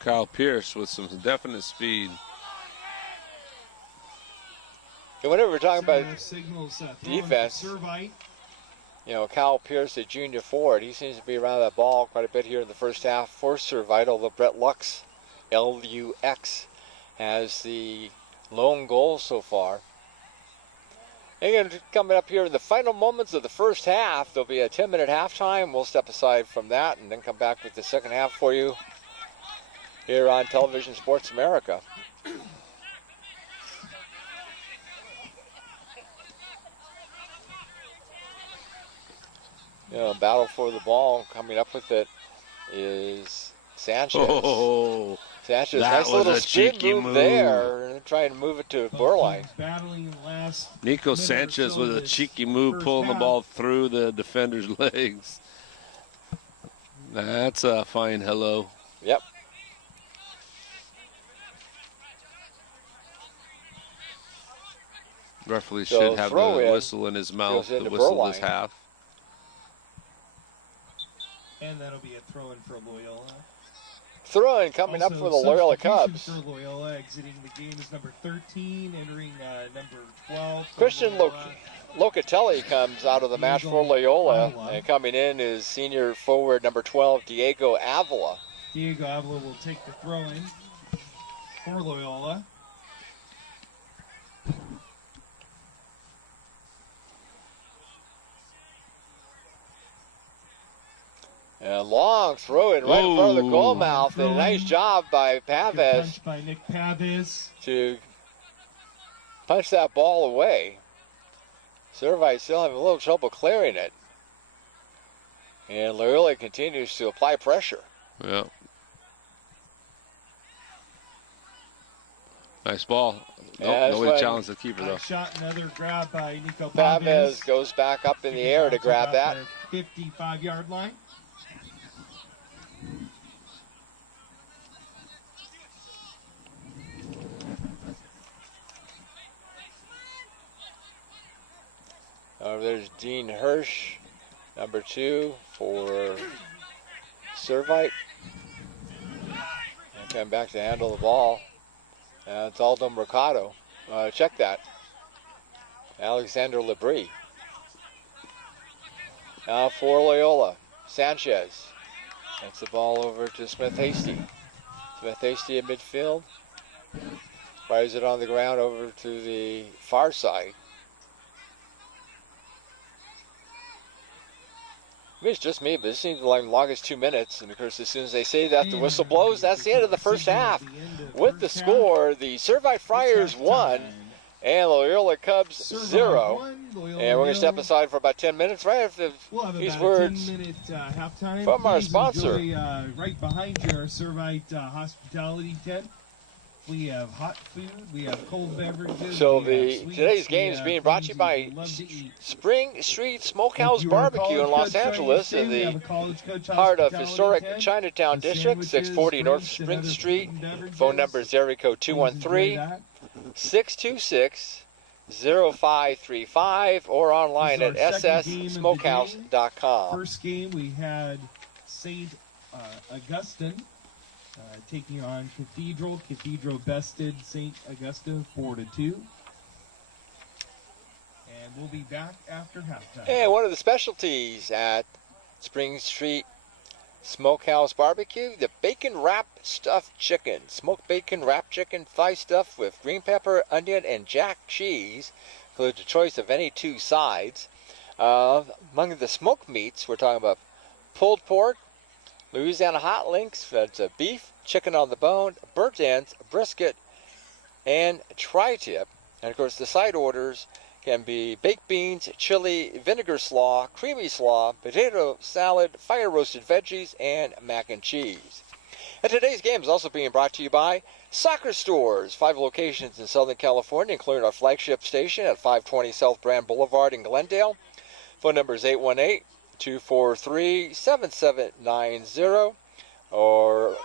Kyle Pierce with some definite speed. And whenever we're talking about signals, defense, Servite. Kyle Pierce, a junior forward, he seems to be around that ball quite a bit here in the first half for Servite, although Brett Lux, L-U-X, has the lone goal so far. Again, coming up here in the final moments of the first half, there'll be a 10-minute halftime. We'll step aside from that and then come back with the second half for you here on Television Sports America. Battle for the ball. Coming up with it is Sanchez. Oh, Sanchez, that nice was little a spin cheeky move move. there. And trying to move it to Borline. Battling in the last Nico minute or Sanchez so with of a this cheeky move, first pulling the half. ball through the defender's legs. That's a fine hello. Yep. Referee So should have throw the in whistle in his mouth goes to into whistle this Berline. half. And that'll be a throw-in for Loyola. Throwing coming up Also, for the Loyola substitution Cubs. For Loyola, exiting the game is number 13, entering number 12. for Christian Loyola. Locatelli comes out of the match for Loyola. Avila. And coming in is senior forward number 12, Diego Avila. Diego Avila will take the throw-in for Loyola. And long throw in right in front of the goal Ooh. mouth. And a nice job by Good Pavez punch by Nick Pavez. to punch that ball away. Servite still having a little trouble clearing it. And Loyola continues to apply pressure. Yeah. Nice ball. Yeah, Nope, that's nobody what- challenged the keeper though. Nice shot, another grab by Nico Pavez Pavez. goes back up in the air to grab that. 55-yard line. There's Dean Hirsch, number 2 for Servite. And coming back to handle the ball. It's Aldo Mercado. Check that. Alexander Labrie. Now for Loyola, Sanchez. That's the ball over to Smith Hasty. Smith Hasty in midfield. Fires it on the ground over to the far side. Maybe it's just me, but it seems like the longest 2 minutes. And of course, as soon as they say that, the whistle blows. That's the end of the first half. With the score, the Servite Friars 1 and Loyola Cubs 0. And we're going to step aside for about 10 minutes right after We'll have these about words a 10-minute halftime. from our Please sponsor. Enjoy, right behind you, our Servite hospitality tent. We have hot food. We have cold beverages. So we have sweets, today's we game is have being brought to you things by you love to eat. Spring Street Smokehouse If you are a Barbecue in college Los coach trying to Angeles stay, in we have the a college coach heart of hospitality historic tent. Chinatown The District, sandwiches, 640 North drinks, and Spring other Street. food and beverages. Phone number is area code Please enjoy 213 that. 626 0535 or online This at is our second game of the sssmokehouse.com. First game we had St. Augustine taking on Cathedral. Cathedral bested St. Augustine 4-2. And we'll be back after halftime. And one of the specialties at Spring Street Smokehouse Barbecue, the bacon wrap stuffed chicken. Smoked bacon wrap chicken, thigh stuffed with green pepper, onion, and jack cheese. Includes a choice of any 2 sides. Among the smoked meats, we're talking about pulled pork, Louisiana hot links, that's beef, chicken on the bone, burnt ends, brisket, and tri-tip. And of course, the side orders can be baked beans, chili, vinegar slaw, creamy slaw, potato salad, fire roasted veggies, and mac and cheese. And today's game is also being brought to you by Soccer Stores, 5 locations in Southern California, including our flagship station at 520 South Brand Boulevard in Glendale. Phone number is 818-243-7790, or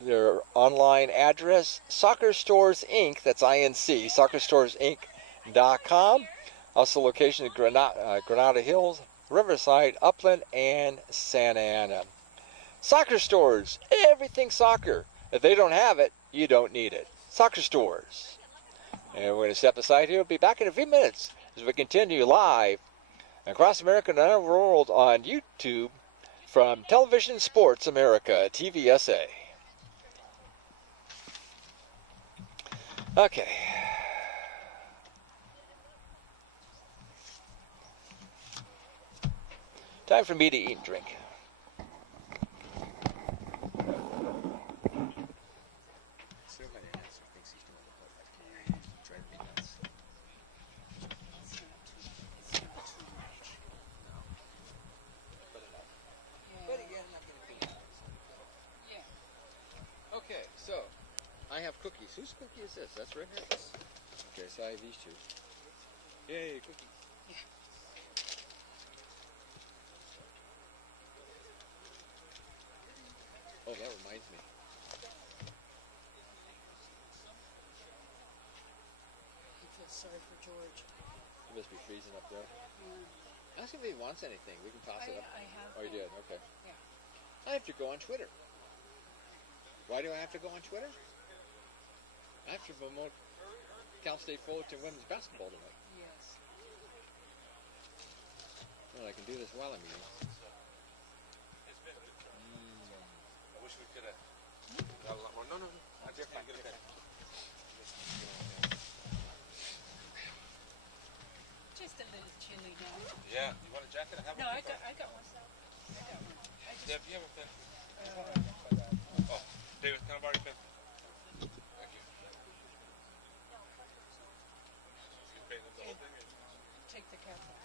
their online address, Soccer Stores Inc., that's INC, soccerstoresinc.com. Also location in Granada Hills, Riverside, Upland, and Santa Ana. Soccer Stores, everything soccer. If they don't have it, you don't need it. Soccer Stores. And we're going to step aside here. We'll be back in a few minutes as we continue live across America and our world on YouTube from Television Sports America, TVSA. Okay. Time for me to eat and drink. Okay, so I have cookies. Whose cookie is this? That's Rick's? Okay, so I have these two. Yay, cookies. Oh, that reminds me. I feel sorry for George. It must be freezing up there. Yeah. Ask him if he wants anything. We can toss it up. I have. Oh, you did? Okay. Yeah. I have to go on Twitter. Why do I have to go on Twitter? I have to promote Cal State Fullerton women's basketball tonight. Yes. Well, I can do this while I'm eating. I wish we could have got a lot more. No. I just can't get it back. Just a little chilly now. Yeah. You want a jacket? I have No, one. I got one. I got one. I just, Deb, you have a pen? Oh, David, can I borrow your pen? Thank you. take the cap off.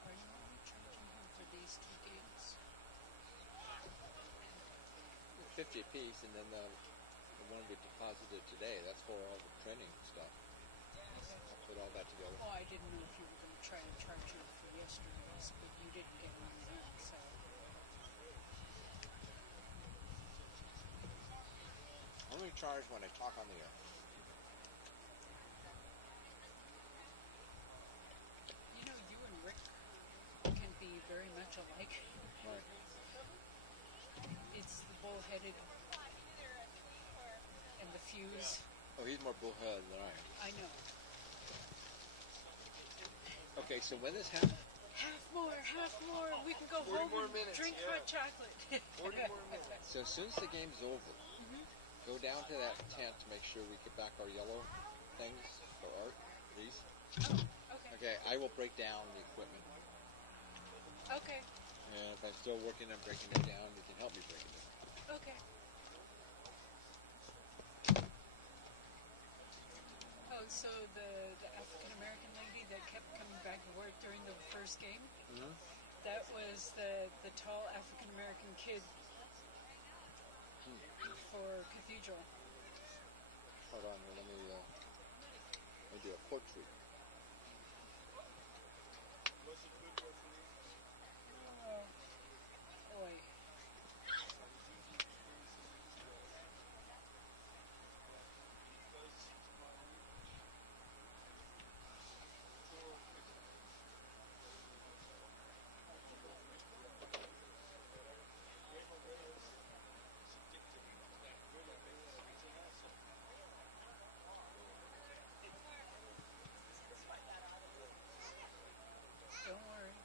Are you only charging him for these 2 games? 50 apiece, and then the one we deposited today, that's for all the training stuff. I'll put all that together. Oh, I didn't know if you were going to try to charge him for yesterday's, but you didn't get one then, so. I'm only charged when I talk on the air. You know, you and Rick can be very much alike. Right. It's the bullheaded and the fuse. Oh, he's more bullheaded than I am. I know. Okay, so when this happens, Half more. We can go 40 home more and minutes, drink yeah. hot chocolate. 40 more minutes. So as soon as the game's over, go down to that tent to make sure we get back our yellow things for art, please. Okay. Okay, I will break down the equipment. Okay. And if I'm still working on breaking it down, you can help me break it down. Okay. Oh, so the African American lady that kept coming back to work during the first game, that was the tall African American kid for Cathedral. Hold on, let me do a portrait. Oh, boy. Don't worry.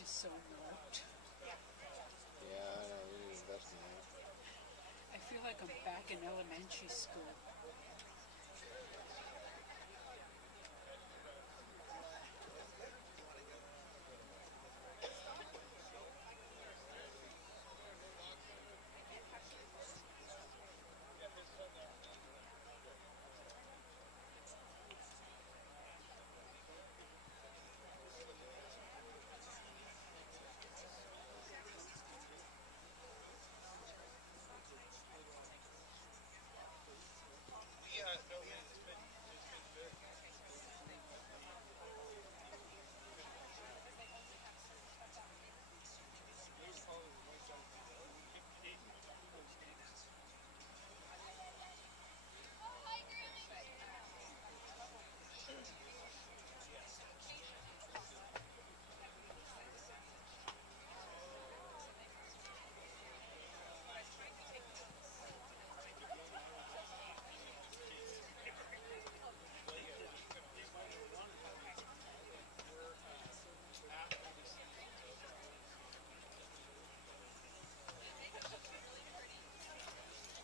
is so marked. Yeah, I know. We need to invest in that. I feel like I'm back in elementary school.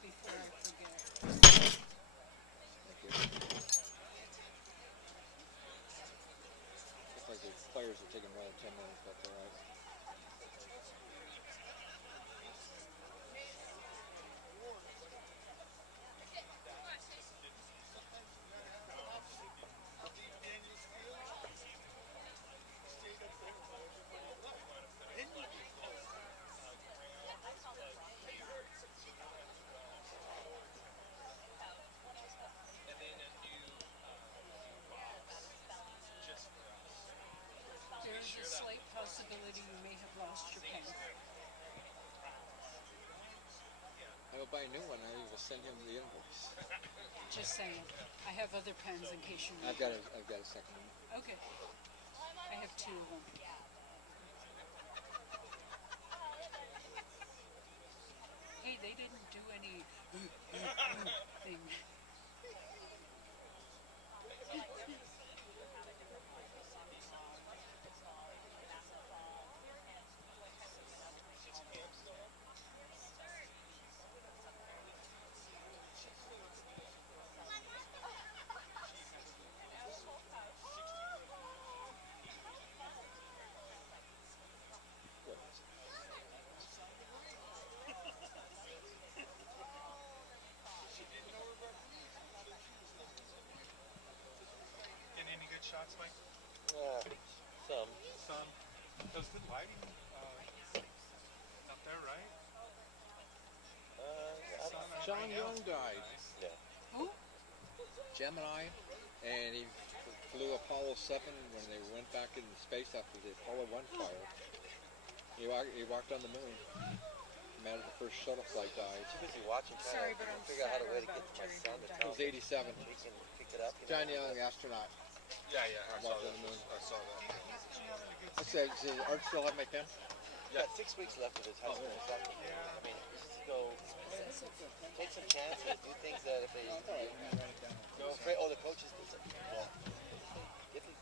Before I forget. Thank you. Looks like the players are taking more than 10 minutes, but that's all right. There is a slight possibility you may have lost your pen. I will buy a new one. I will send him the invoice. Just saying. I have other pens in case you need. I've got a second one. Okay. I have two of them. Hey, they didn't do any thing. Getting any good shots, Mike? Some. Some. Does the lighting up there, right? John Young died. Who? Gemini, and he flew Apollo 7 when they went back into space after the Apollo 1 fire. He walked on the moon. Man of the first shuttle flight died. Busy watching, Sorry, trying but to I'm figure out how to sadder way to about get to my Jerry son to dying. He tell was him 87. he can pick it up. John Young, astronaut. Yeah, I saw that. I saw that. I said, does Art still have my pen? He's got 6 weeks left of his high school soccer. I mean, just go take some chances, do things that if they go afraid. Oh, the coaches did something. Well, get the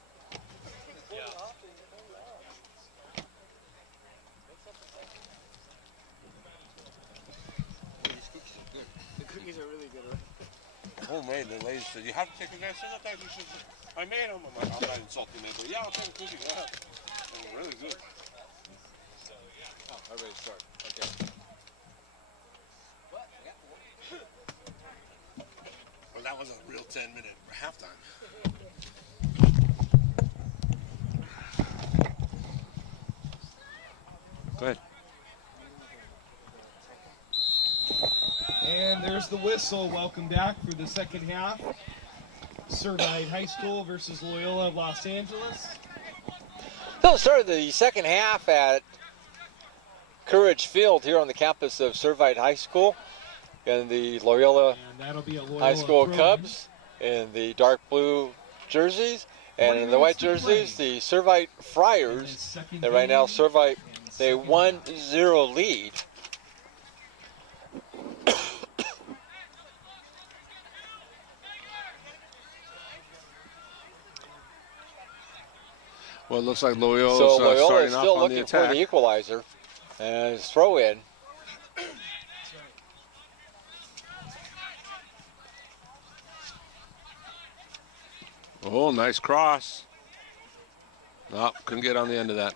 The cookies are really good, right? Homemade. The lady said, you have to take a guy. Sometimes you should. I made them. I'm like, I'm not insulting them, but yeah, I'll take a cookie. Yeah. They're really good. Oh, I'm ready to start. Okay. Well, that was a real 10-minute halftime. Go ahead. And there's the whistle. Welcome back for the second half. Servite High School versus Loyola of Los Angeles. So start of the second half at Courage Field here on the campus of Servite High School. And the Loyola And that'll be a Loyola High School throw-in. Cubs in the dark blue jerseys. And in the white jerseys, the Servite Friars. And right now, Servite, they 1-0 lead. Well, it looks like Loyola's So Loyola starting is off still on the looking for attack. the equalizer. And his throw in. Oh, nice cross. No, couldn't get on the end of that.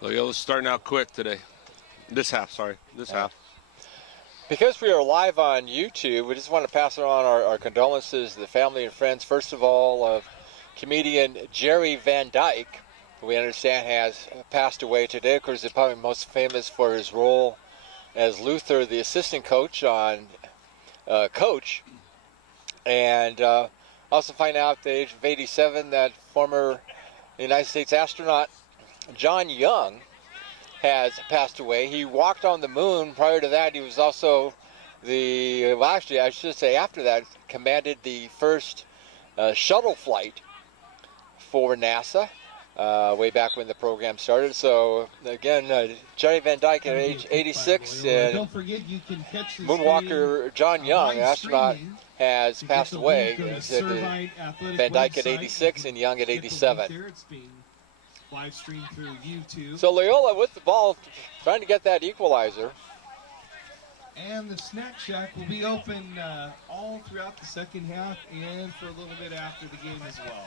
Loyola's starting out quick today. This half, sorry. This half. Because we are live on YouTube, we just want to pass on our condolences to the family and friends, first of all, of comedian Jerry Van Dyke, who we understand has passed away today. Of course, he's probably most famous for his role as Luther, the assistant coach on Coach. And also find out at the age of 87 that former United States astronaut John Young has passed away. He walked on the moon. Prior to that, he was also well, actually, I should say after that, commanded the first shuttle flight for NASA way back when the program started. So, again, Jerry Van Dyke at age 86 and don't forget you can catch this moonwalker John Young, an live astronaut, streaming. has To get passed the away. link, go to He said that Servite Athletic Van Dyke at website. 86 You and Young at can get the link 87. there. It's being live streamed through YouTube. So Loyola with the ball, trying to get that equalizer. And the snack shack will be open all throughout the second half and for a little bit after the game as well.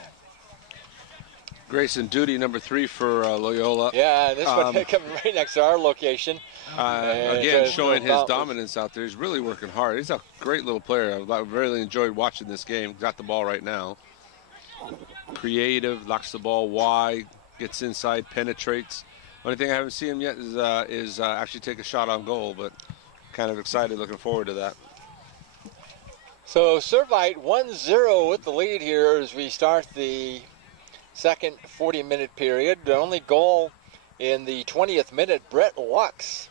Grayson Duty, number 3 for Loyola. Yeah, and this one coming right next to our location. And Again, just showing his about- dominance out there. He's really working hard. He's a great little player. I really enjoyed watching this game. Got the ball right now. Creative, knocks the ball wide, gets inside, penetrates. Only thing I haven't seen him yet is actually take a shot on goal, but kind of excited, looking forward to that. So Servite 1-0 with the lead here as we start the second 40-minute period. The only goal in the 20th minute, Brett Lux.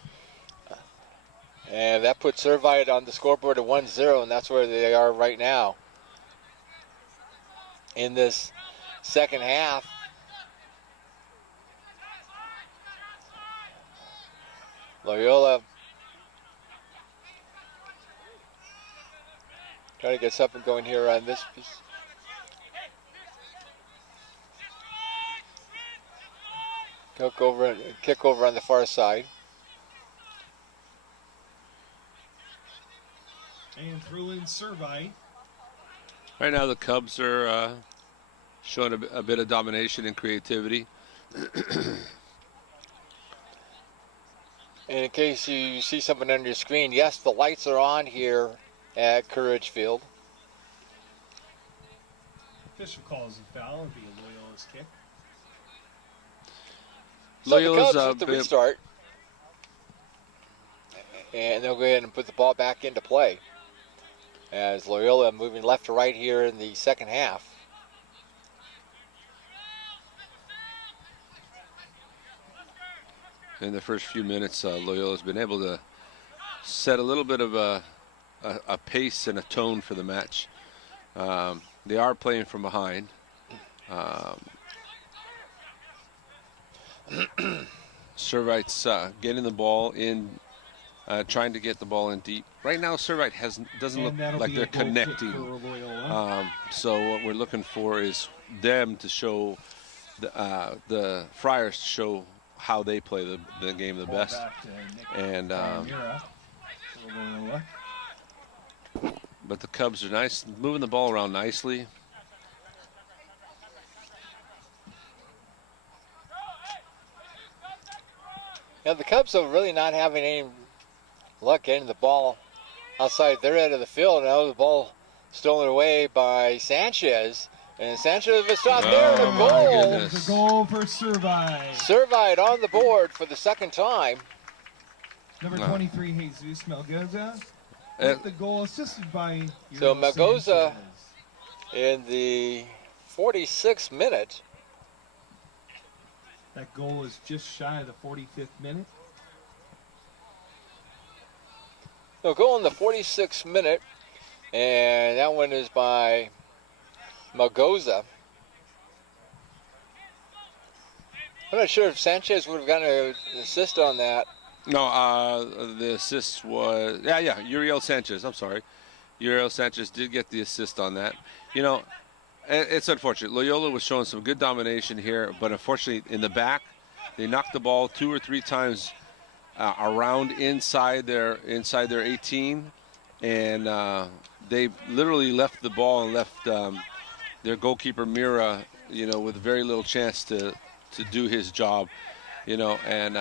And that puts Servite on the scoreboard at 1-0, and that's where they are right now. In this second half, Loyola trying to get something going here on this piece. Kick over on the far side. And throw in Servite. Right now the Cubs are showing a bit of domination and creativity. And in case you see something on your screen, yes, the lights are on here at Courage Field. Official calls a foul. It'll be a Loyola's kick. So Loyola's the Cubs with the restart. And they'll go ahead and put the ball back into play. As Loyola moving left to right here in the second half. In the first few minutes, Loyola's been able to set a little bit of a pace and a tone for the match. They are playing from behind. Servite's getting the ball in, trying to get the ball in deep. Right now, Servite doesn't look that'll like be they're a goal kick connecting. for Loyola. So what we're looking for is them to show the Friars to show how they play the game the Ball best. back to Nick And Mira for Loyola. but the Cubs are nice, moving the ball around nicely. Now the Cubs are really not having any luck getting the ball outside their end of the field. Now the ball stolen away by Sanchez. And Sanchez was stopped there and a Oh, my goal. goodness. It's a goal for Servite. Servite on the board for the second time. Number 23, Jesus Melgoza. Uh, With the goal assisted by So Euro Melgoza- Sanchez. In the 46th minute. That goal is just shy of the 45th minute. No, goal in the 46th minute. And that one is by Melgoza. I'm not sure if Sanchez would have gotten an assist on that. No, the assist was Uriel Sanchez. I'm sorry, Uriel Sanchez did get the assist on that. You know, It's unfortunate. Loyola was showing some good domination here, but unfortunately in the back, they knocked the ball 2 or 3 times around inside their 18, and they literally left the ball and left their goalkeeper Mira, with very little chance to do his job, and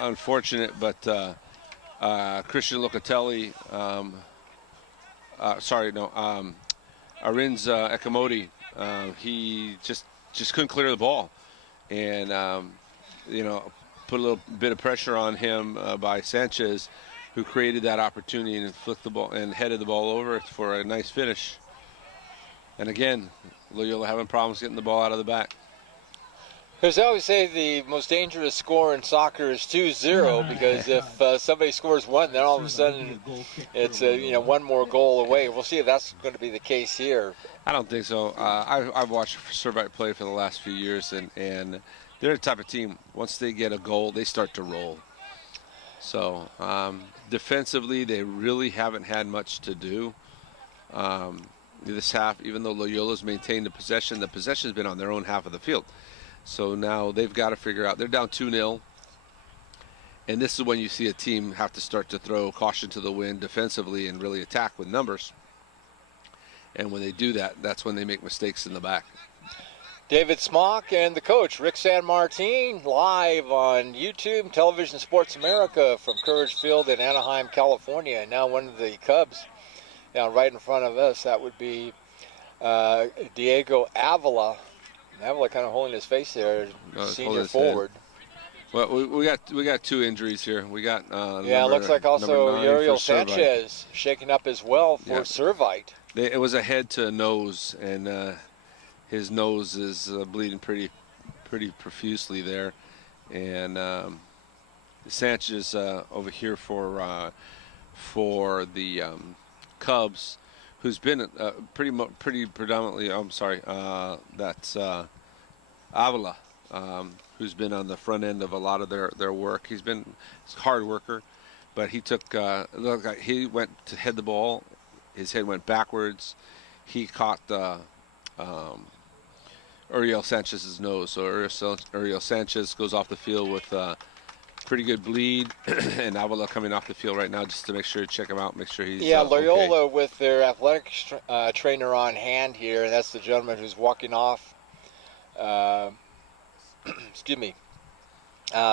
unfortunate, but Christian Locatelli, Arins Ekamodi, he just couldn't clear the ball, and put a little bit of pressure on him by Sanchez, who created that opportunity and flicked the ball and headed the ball over for a nice finish. And again, Loyola having problems getting the ball out of the back. Because I always say the most dangerous score in soccer is 2-0, because if somebody scores 1, then all of a sudden it's one more goal away. We'll see if that's going to be the case here. I don't think so. I've watched Servite play for the last few years, and they're the type of team, once they get a goal, they start to roll. So defensively, they really haven't had much to do this half, even though Loyola's maintained the possession's been on their own half of the field. So now they've got to figure out, they're down 2-0, and this is when you see a team have to start to throw caution to the wind defensively and really attack with numbers. And when they do that, that's when they make mistakes in the back. David Smock and the coach, Rick San Martin, live on YouTube, Television Sports America from Courage Field in Anaheim, California. And now one of the Cubs down right in front of us, that would be Diego Avila. Avila kind of holding his face there, senior forward. Well, we got 2 injuries here. We got it looks like also Uriel Sanchez shaking up as well for Servite. It was a head to nose, and his nose is bleeding pretty profusely there, and Sanchez over here for the Cubs, who's been pretty predominantly. I'm sorry, that's Avila, who's been on the front end of a lot of their work. He's a hard worker, but he took looked like he went to head the ball. His head went backwards. He caught Uriel Sanchez's nose. So Uriel Sanchez goes off the field with pretty good bleed, and Avila coming off the field right now just to make sure to check him out, make sure he's Loyola okay. With their athletic trainer on hand here, and that's the gentleman who's walking off. Excuse me,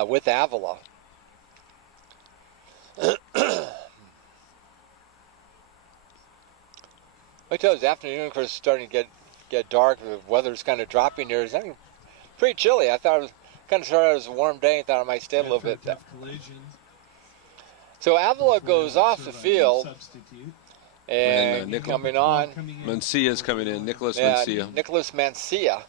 with Avila. I tell you, this afternoon, of course, it's starting to get dark. The weather's kind of dropping here. It's pretty chilly. I thought it was kind of started out as a warm day. I thought it might stay a little bit. So Avila goes off the field, and coming on, Mancia's coming in. Nicholas Mancia. Nicholas Mancia,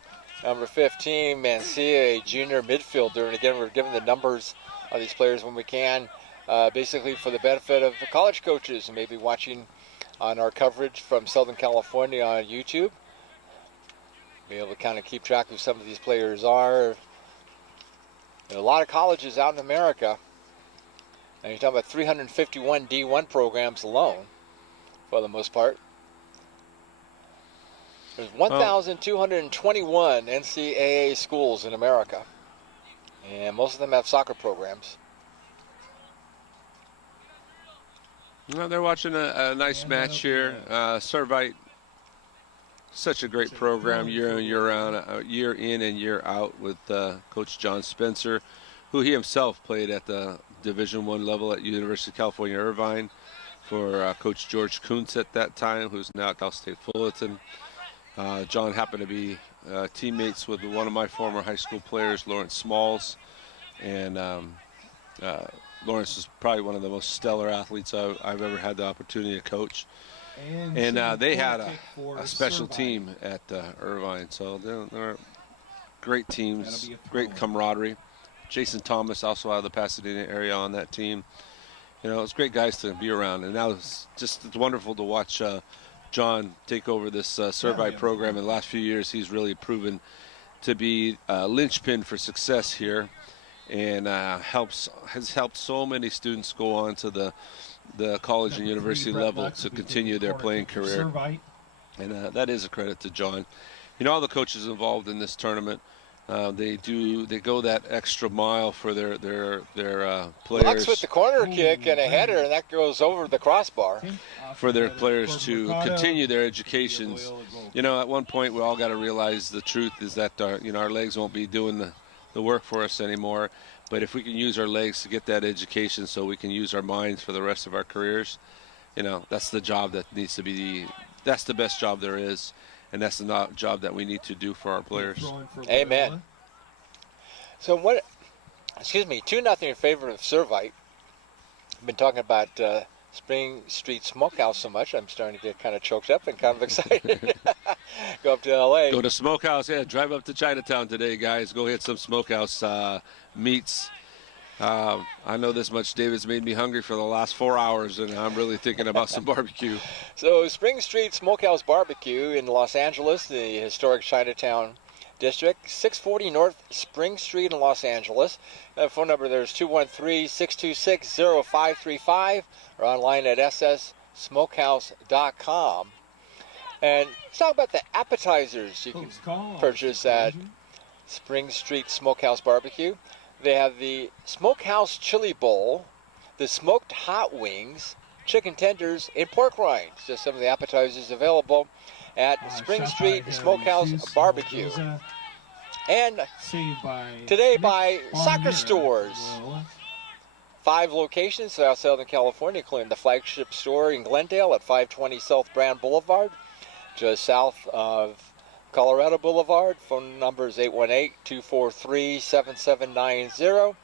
number 15. Mancia, a junior midfielder. And again, we're giving the numbers of these players when we can, basically for the benefit of the college coaches who may be watching on our coverage from Southern California on YouTube. Be able to kind of keep track of who some of these players are. There are a lot of colleges out in America, and you're talking about 351 D1 programs alone, for the most part. There's 1,221 NCAA schools in America, and most of them have soccer programs. Well, they're watching a nice match here. Servite, such a great program year in and year out with Coach John Spencer, who he himself played at the Division I level at University of California, Irvine, for Coach George Kuntz at that time, who's now at Cal State Fullerton. John happened to be teammates with one of my former high school players, Lawrence Smalls, and Lawrence is probably one of the most stellar athletes I've ever had the opportunity to coach. And they had a special team at Irvine, so they're great teams, great camaraderie. Jason Thomas also out of the Pasadena area on that team. It's great guys to be around, and now it's wonderful to watch John take over this Servite program. In the last few years, he's really proven to be a linchpin for success here, and has helped so many students go on to the college and university level to continue their playing career. And that is a credit to John. You know, all the coaches involved in this tournament, they go that extra mile for their players. Lux with the corner kick and a header, and that goes over the crossbar. For their players to continue their educations. You know, at one point we all got to realize the truth is that our legs won't be doing the work for us anymore. But if we can use our legs to get that education so we can use our minds for the rest of our careers, you know, that's the job that needs to be that's the best job there is. And that's the job that we need to do for our players. Amen. So 2-0 in favor of Servite. I've been talking about Spring Street Smokehouse so much, I'm starting to get kind of choked up and kind of excited. Go up to L.A. Go to Smokehouse. Yeah, drive up to Chinatown today, guys. Go hit some Smokehouse meats. I know this much. David's made me hungry for the last 4 hours, and I'm really thinking about some barbecue. So Spring Street Smokehouse Barbecue in Los Angeles, the historic Chinatown district, 640 North Spring Street in Los Angeles. Phone number there is 213-626-0535 or online at sssmokehouse.com. And let's talk about the appetizers you can purchase at Spring Street Smokehouse Barbecue. They have the Smokehouse Chili Bowl, the smoked hot wings, chicken tenders, and pork rinds. Just some of the appetizers available at Spring Street Smokehouse Barbecue. And today by Soccer Stores. 5 locations throughout Southern California, including the flagship store in Glendale at 520 South Brand Boulevard, just south of Colorado Boulevard. Phone number is 818-243-7790.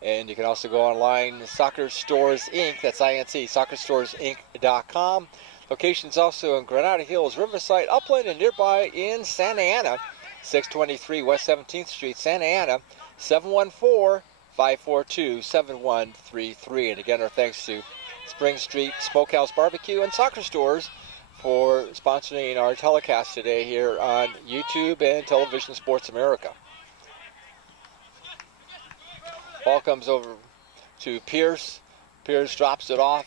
And you can also go online, Soccer Stores Inc., that's INC, soccerstoresinc.com. Locations also in Granada Hills, Riverside, Upland, and nearby in Santa Ana, 623 West 17th Street, Santa Ana, 714-542-7133. And again, our thanks to Spring Street Smokehouse Barbecue and Soccer Stores for sponsoring our telecast today here on YouTube and Television Sports America. Ball comes over to Pierce. Pierce drops it off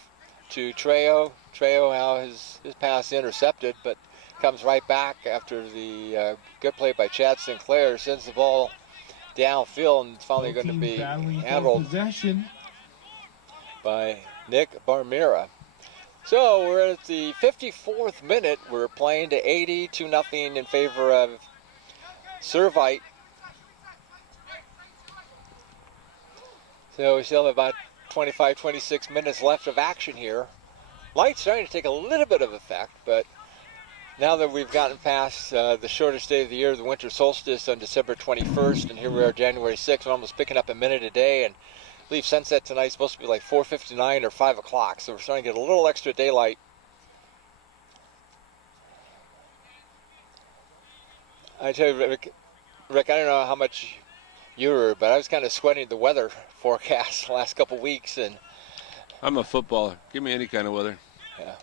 to Trejo. Trejo now his pass intercepted, but comes right back after the good play by Chad Sinclair. Sends the ball downfield, and it's finally going to be handled by Nick Barmera. So we're at the 54th minute. We're playing to 80, 2-0 in favor of Servite. So we still have about 25, 26 minutes left of action here. Light's starting to take a little bit of effect, but now that we've gotten past the shortest day of the year, the winter solstice on December 21st, and here we are January 6th, we're almost picking up a minute a day, and I believe sunset tonight is supposed to be like 4:59 or 5 o'clock, so we're starting to get a little extra daylight. I tell you, Rick, I don't know how much you were, but I was kind of sweating the weather forecast the last couple weeks. And I'm a footballer. Give me any kind of weather. Yeah.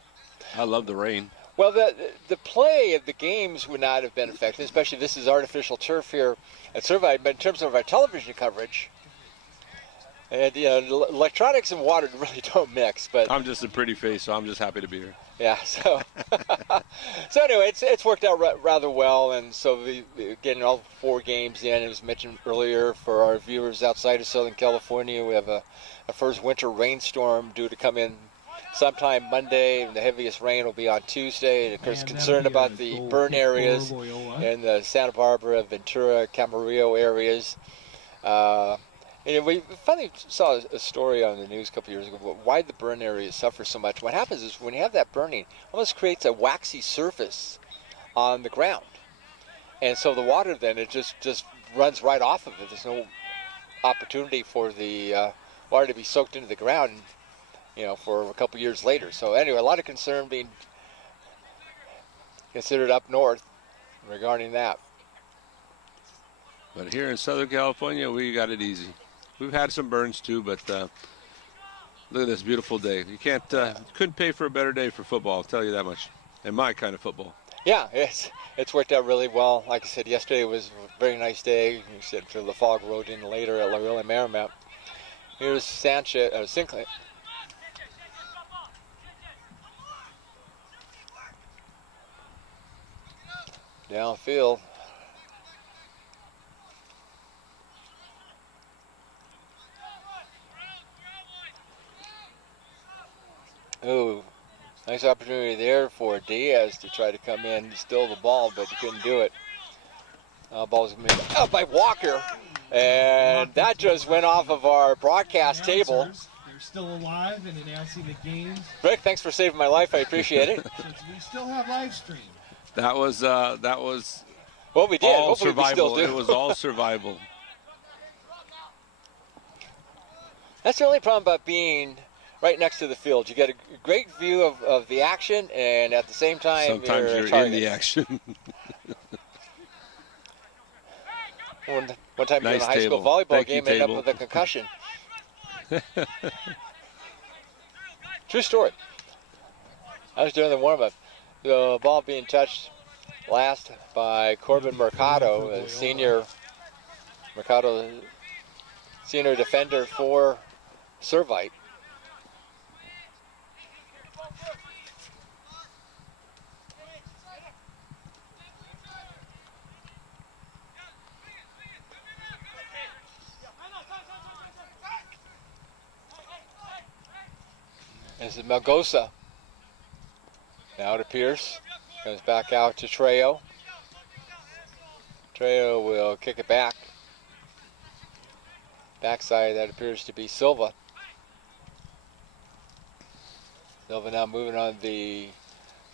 I love the rain. Well, the play of the games would not have been affected, especially this is artificial turf here at Servite. But in terms of our television coverage, and electronics and water really don't mix. But I'm just a pretty face, so I'm just happy to be here. Yeah. So anyway, it's worked out rather well, and so getting all 4 games in. It was mentioned earlier for our viewers outside of Southern California, we have a first winter rainstorm due to come in sometime Monday, and the heaviest rain will be on Tuesday. And of course, concerned about the burn areas in the Santa Barbara, Ventura, Camarillo areas. And we finally saw a story on the news a couple years ago about why the burn areas suffer so much. What happens is when you have that burning, it almost creates a waxy surface on the ground. And so the water then, it just runs right off of it. There's no opportunity for the water to be soaked into the ground, for a couple years later. So anyway, a lot of concern being considered up north regarding that. But here in Southern California, we got it easy. We've had some burns too, but look at this beautiful day. You couldn't pay for a better day for football, I'll tell you that much. And my kind of football. Yeah, it's worked out really well. Like I said, yesterday was a very nice day. You said until the fog rolled in later at Loyola Marymount. Here's Sinclair. Downfield. Ooh, nice opportunity there for Diaz to try to come in and steal the ball, but he couldn't do it. Ball's made up by Walker, and that just went off of our broadcast table. They're still alive and announcing the games. Rick, thanks for saving my life. I appreciate it. Since we still have live stream. That was Well, we did. all Hopefully we still survival. do. It was all survival. That's the only problem about being right next to the field. You get a great view of the action, and at the same time, Sometimes you're, you're targeted. in the action. One time Nice in a high school table. volleyball Thank you, game, ended up table. with a concussion. True story. I was doing the warm-up. The ball being touched last by Corbin Mercado, a senior defender for Servite. This is Melgosa. Now to Pierce. Comes back out to Trejo. Trejo will kick it back. Backside, that appears to be Silva. Silva now moving on the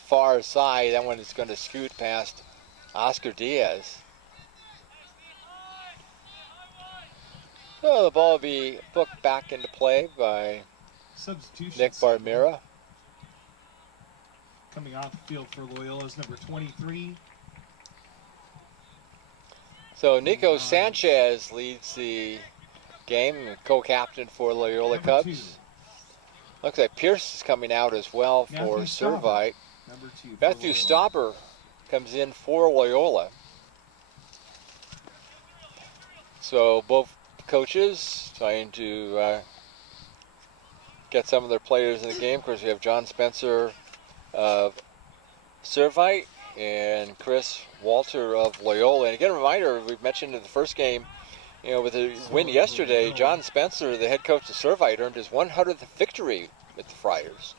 far side. That one is going to scoot past Oscar Diaz. So the ball will be booked back into play by Substitution. Nick Barmera. Coming off the field for Loyola is number 23. So Nico Sanchez leads the game, co-captain for Loyola Number Cubs. 2. Looks like Pierce is coming out as well for Matthew Stauber. Servite. Number 2. for Matthew Loyola. Stauber comes in for Loyola. So both coaches trying to get some of their players in the game. Of course, we have John Spencer of Servite and Chris Walter of Loyola. And again, a reminder, we mentioned in the first game, you know, with the win yesterday, John Spencer, the head coach of Servite, earned his 100th victory with the Friars.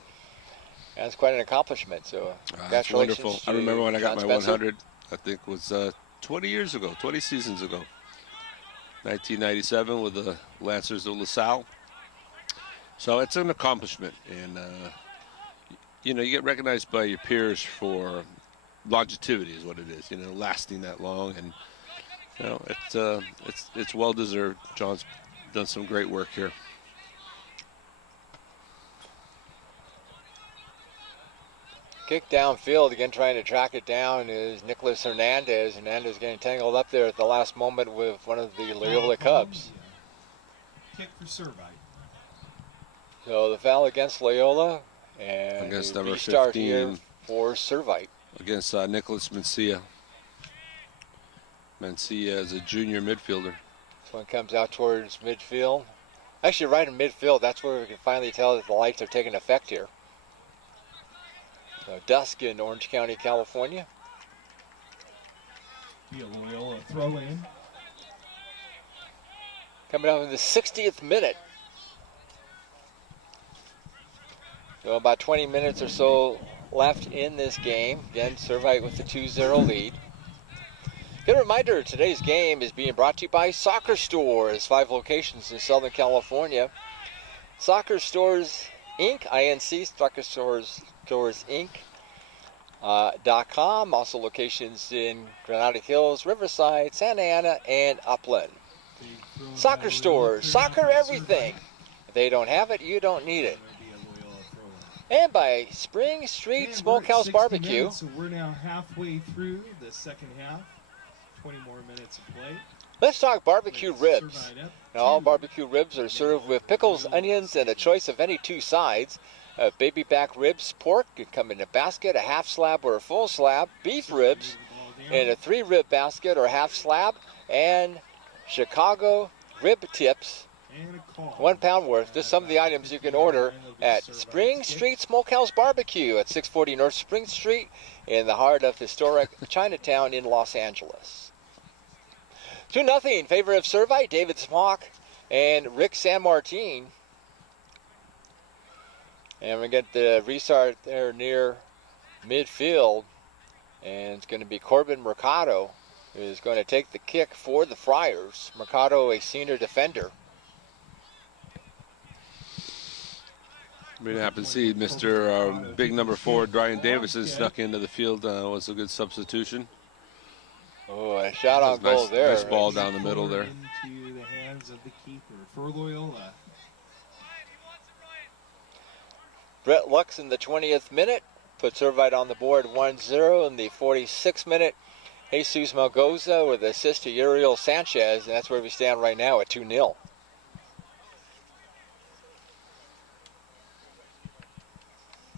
And that's quite an accomplishment. So That's congratulations wonderful. to I remember when I got John my Spencer. 100, I think it was 20 years ago, 20 seasons ago. 1997 with the Lancers of LaSalle. So it's an accomplishment. And, you know, you get recognized by your peers for longevity is what it is, you know, lasting that long. And, you know, it's well-deserved. John's done some great work here. Kick downfield, again trying to track it down is Nicholas Hernandez. Hernandez getting tangled up there at the last moment with one of the Loyola Cubs. Kick for Servite. So the foul against Loyola, and Against a number restart here 15. for Servite. Against Nicholas Mencia. Mencia is a junior midfielder. This one comes out towards midfield. Actually, right in midfield, that's where we can finally tell that the lights are taking effect here. So dusk in Orange County, California. Be a Loyola throw in. Coming up in the 60th minute. So about 20 minutes or so left in this game. Again, Servite with the 2-0 lead. Good reminder, today's game is being brought to you by Soccer Stores, 5 locations in Southern California. Soccer Stores Inc., INC, Soccer Stores Inc. .com. Also locations in Granada Hills, Riverside, Santa Ana, and Upland. Soccer Stores, soccer everything. If they don't have it, you don't need it. And by Spring Street And Smokehouse we're at 60 Barbecue. minutes, so we're now halfway through the second half. 20 more minutes of play. Let's talk barbecue With ribs. Servite up Now, all 2. barbecue ribs are served with pickles, onions, and a choice of any 2 sides. Baby back ribs, pork, could come in a basket, a half slab or a full slab. Beef ribs in a 3-rib basket or half slab. And Chicago rib tips And a call. 1 pound worth. Just some of the items you can order at Spring Street Smokehouse Barbecue at 640 North Spring Street in the heart of historic Chinatown in Los Angeles. 2-0 in favor of Servite. David Smock and Rick San Martin. And we get the restart there near midfield. And it's going to be Corbin Mercado who is going to take the kick for the Friars. Mercado, a senior defender. We didn't happen to see Mr. Big number 4, Brian Davison, snuck into the field. Was a good substitution. Oh, a shot on goal nice, there. Nice ball down the middle there. Into the hands of the keeper for Loyola. Brett Lux in the 20th minute put Servite on the board 1-0 in the 46th minute. Jesus Malgoza with assist to Uriel Sanchez, and that's where we stand right now at 2-0.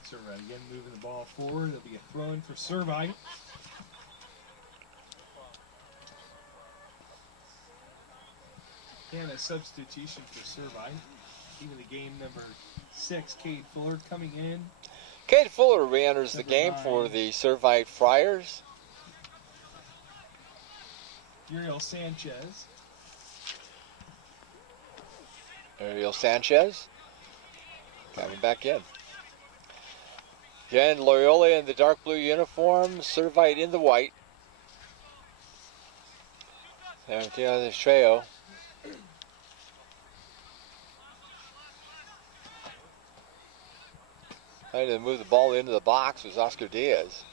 Servite again moving the ball forward. There'll be a throw in for Servite. And a substitution for Servite. Even the game number 6, Cade Fuller coming in. Cade Fuller re-enters the game for the Servite Friars. Uriel Sanchez. Uriel Sanchez coming back in. Again, Loyola in the dark blue uniform, Servite in the white. There, Trejo. Trying to move the ball into the box was Oscar Diaz.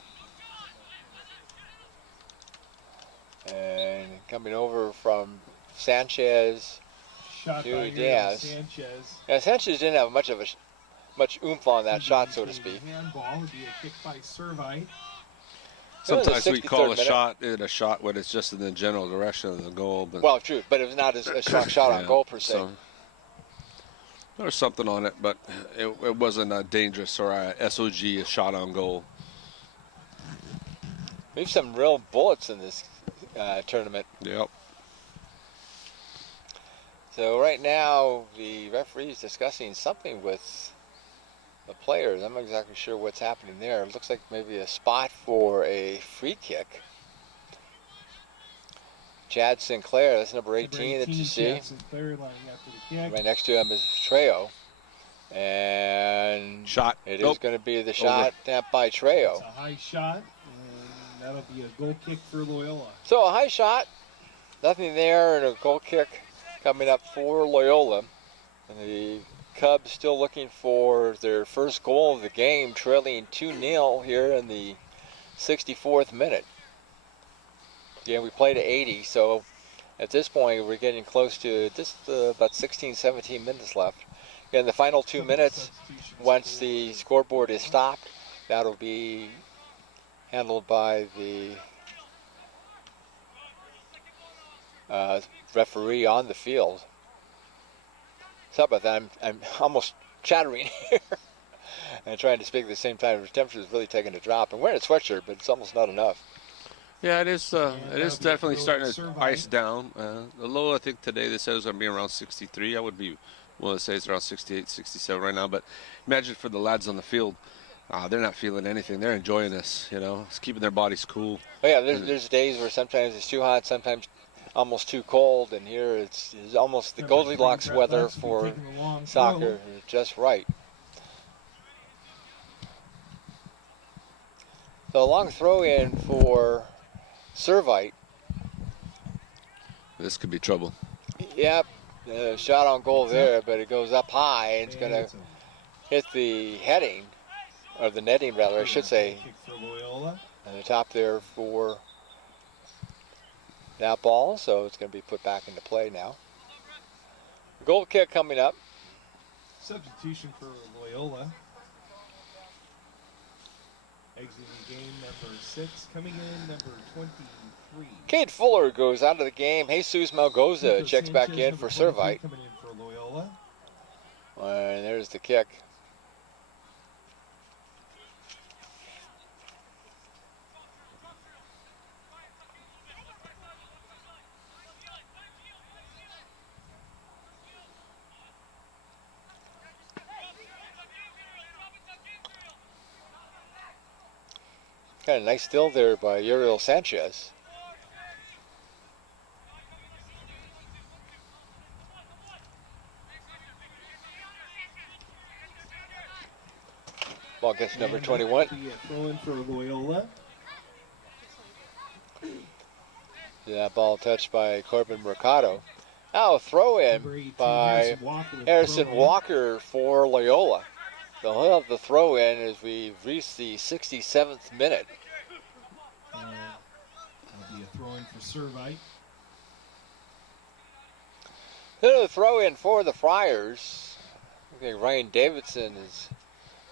And coming over from Sanchez Shot by to Uriel Diaz. Sanchez. Yeah, Sanchez didn't have much oomph on that shot, so to speak. Handball would be a kick by Servite. Sometimes we call a minute. shot when it's just in the general direction of the goal. But Well, true, but it was not a strong shot on goal per se. So, there was something on it, but it wasn't a dangerous or a SOG, a shot on goal. We have some real bullets in this tournament. Yep. So right now, the referee is discussing something with the players. I'm not exactly sure what's happening there. It looks like maybe a spot for a free kick. Chad Sinclair, that's number 18 that you see. Chad Sinclair lining up for the kick. Right next to him is Trejo. And Shot. it Nope. is going to be the shot tapped by Trejo. It's a high shot, and that'll be a goal kick for Loyola. So a high shot, nothing there, and a goal kick coming up for Loyola. And the Cubs still looking for their first goal of the game, trailing 2-0 here in the 64th minute. Yeah, we played at 80, so at this point we're getting close to just about 16, 17 minutes left. In the final 2 minutes, once the scoreboard is stopped, that'll be handled by the referee on the field. Sorry about that, I'm almost chattering here and trying to speak at the same time. The temperature is really taking a drop. I'm wearing a sweatshirt, but it's almost not enough. Yeah, it is. It is definitely starting to Servite. ice down. The low, I think today they said it was going to be around 63. I would be willing to say it's around 68, 67 right now. But imagine for the lads on the field, they're not feeling anything. They're enjoying this. You know, it's keeping their bodies cool. Oh yeah, there's days where sometimes it's too hot, sometimes almost too cold, and here it's almost the Goldilocks weather for soccer, just right. So a long throw in for Servite. This could be trouble. Yep, shot on goal there, but it goes up high, and it's going to hit the heading, or the netting rather, I should say, Kick for Loyola. on the top there for that ball, so it's going to be put back into play now. Goal kick coming up. Substitution for Loyola. Exiting game number 6, coming in number 23. Cade Fuller goes out of the game. Jesus Malgoza checks back in for Servite. Coming in for Loyola. And there's the kick. Kind of nice steal there by Uriel Sanchez. Ball gets number 21. Throw in for Loyola. That ball touched by Corbin Mercado. Now a throw in by Harrison Walker for Loyola. They'll have the throw in as we've reached the 67th minute. That'll be a throw in for Servite. Then a throw in for the Friars. I think Ryan Davidson is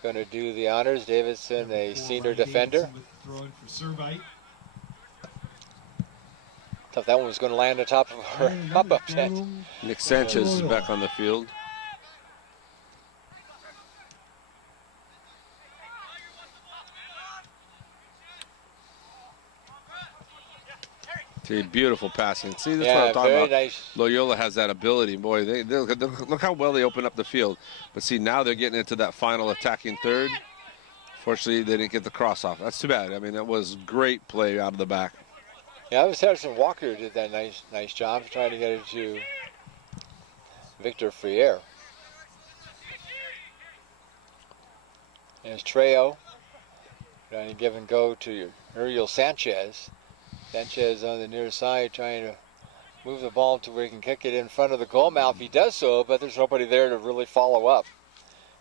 going to do the honors. Davidson, a senior defender. Throw in for Servite. Thought that one was going to land on top of our pop-up tent. Nick Sanchez is back on the field. See, beautiful passing. See, that's what I'm talking about. Nice. Loyola has that ability. Boy, they look how well they open up the field. But see, now they're getting into that final attacking third. Fortunately, they didn't get the cross off. That's too bad. I mean, that was great play out of the back. Yeah, it was Harrison Walker who did that nice job trying to get it to Victor Friere. There's Trejo trying to give and go to Uriel Sanchez. Sanchez on the near side trying to move the ball to where he can kick it in front of the goal mouth. He does so, but there's nobody there to really follow up.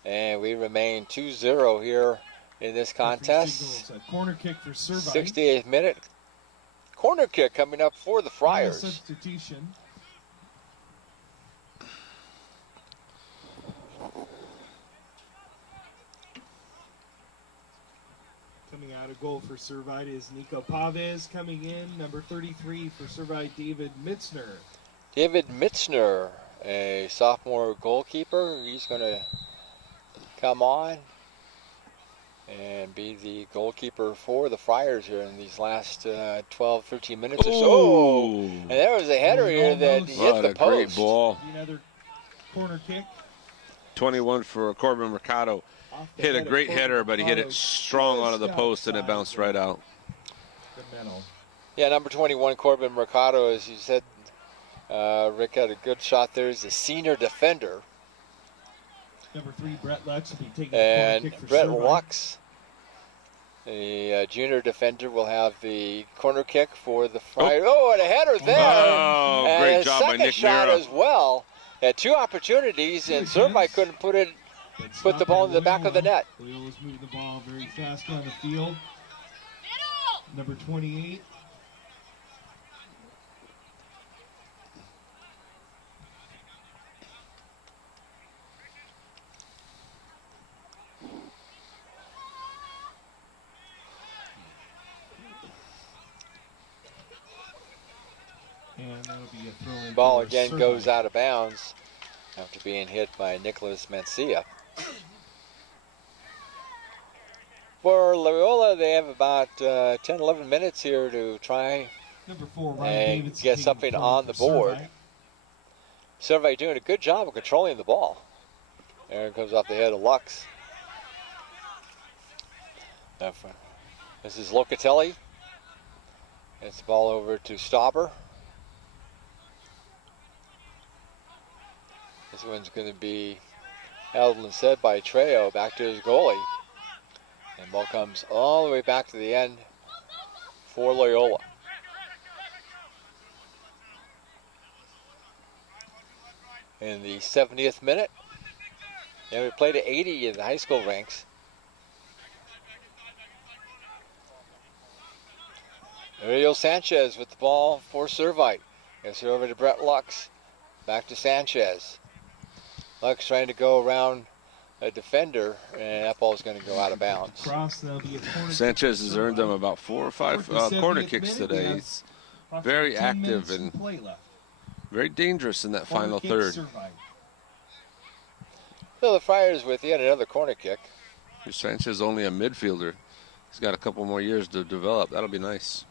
And we remain 2-0 here in this contest. A corner kick for Servite. 68th minute. Corner kick coming up for the Friars. Substitution. Coming out of goal for Servite is Nico Pavez. Coming in, number 33 for Servite, David Mitzner. David Mitzner, a sophomore goalkeeper. He's going to come on and be the goalkeeper for the Friars here in these last 12, 13 minutes or so. And there was a header here that hit the post. Great ball. Another corner kick. 21 for Corbin Mercado. Hit a great header, but he hit it strong onto the post and it bounced right out. Yeah, number 21, Corbin Mercado, as you said, Rick had a good shot there. He's a senior defender. Number 3, Brett Lux will be taking a corner kick for Brett Servite. Lux, the junior defender, will have the corner kick for the Friars. Oh, and a header there. Oh, and great a job by second Nick shot Mira. as well. Had two opportunities, and Servite couldn't put the ball in the back of the net. Loyola's moving the ball very fast down the field. Number 28. And that'll be a throw in. Ball for again Servite. goes out of bounds after being hit by Nicholas Mencia. For Loyola, they have about 10, 11 minutes here to try Number 4, Ryan and Davidson get taking something the on the for board. Servite. Servite doing a good job of controlling the ball. There it comes off the head of Lux. This is Locatelli. Gets the ball over to Stauber. This one's going to be held and set by Trejo back to his goalie. And ball comes all the way back to the end for Loyola. In the 70th minute. And we played at 80 in the high school ranks. Uriel Sanchez with the ball for Servite. Gets it over to Brett Lux. Back to Sanchez. Lux trying to go around a defender, and that ball is going to go out of bounds. Cross, that'll be a corner Sanchez kick has for earned them Servite. about 4 or 5 Fourth and corner 70th kicks minute, we today. have He's very approximately 10 active minutes and in play left. very dangerous in that Corner final kick, third. Servite. So the Friars with yet another corner kick. Sanchez is only a midfielder. He's got a couple more years to develop. That'll be nice.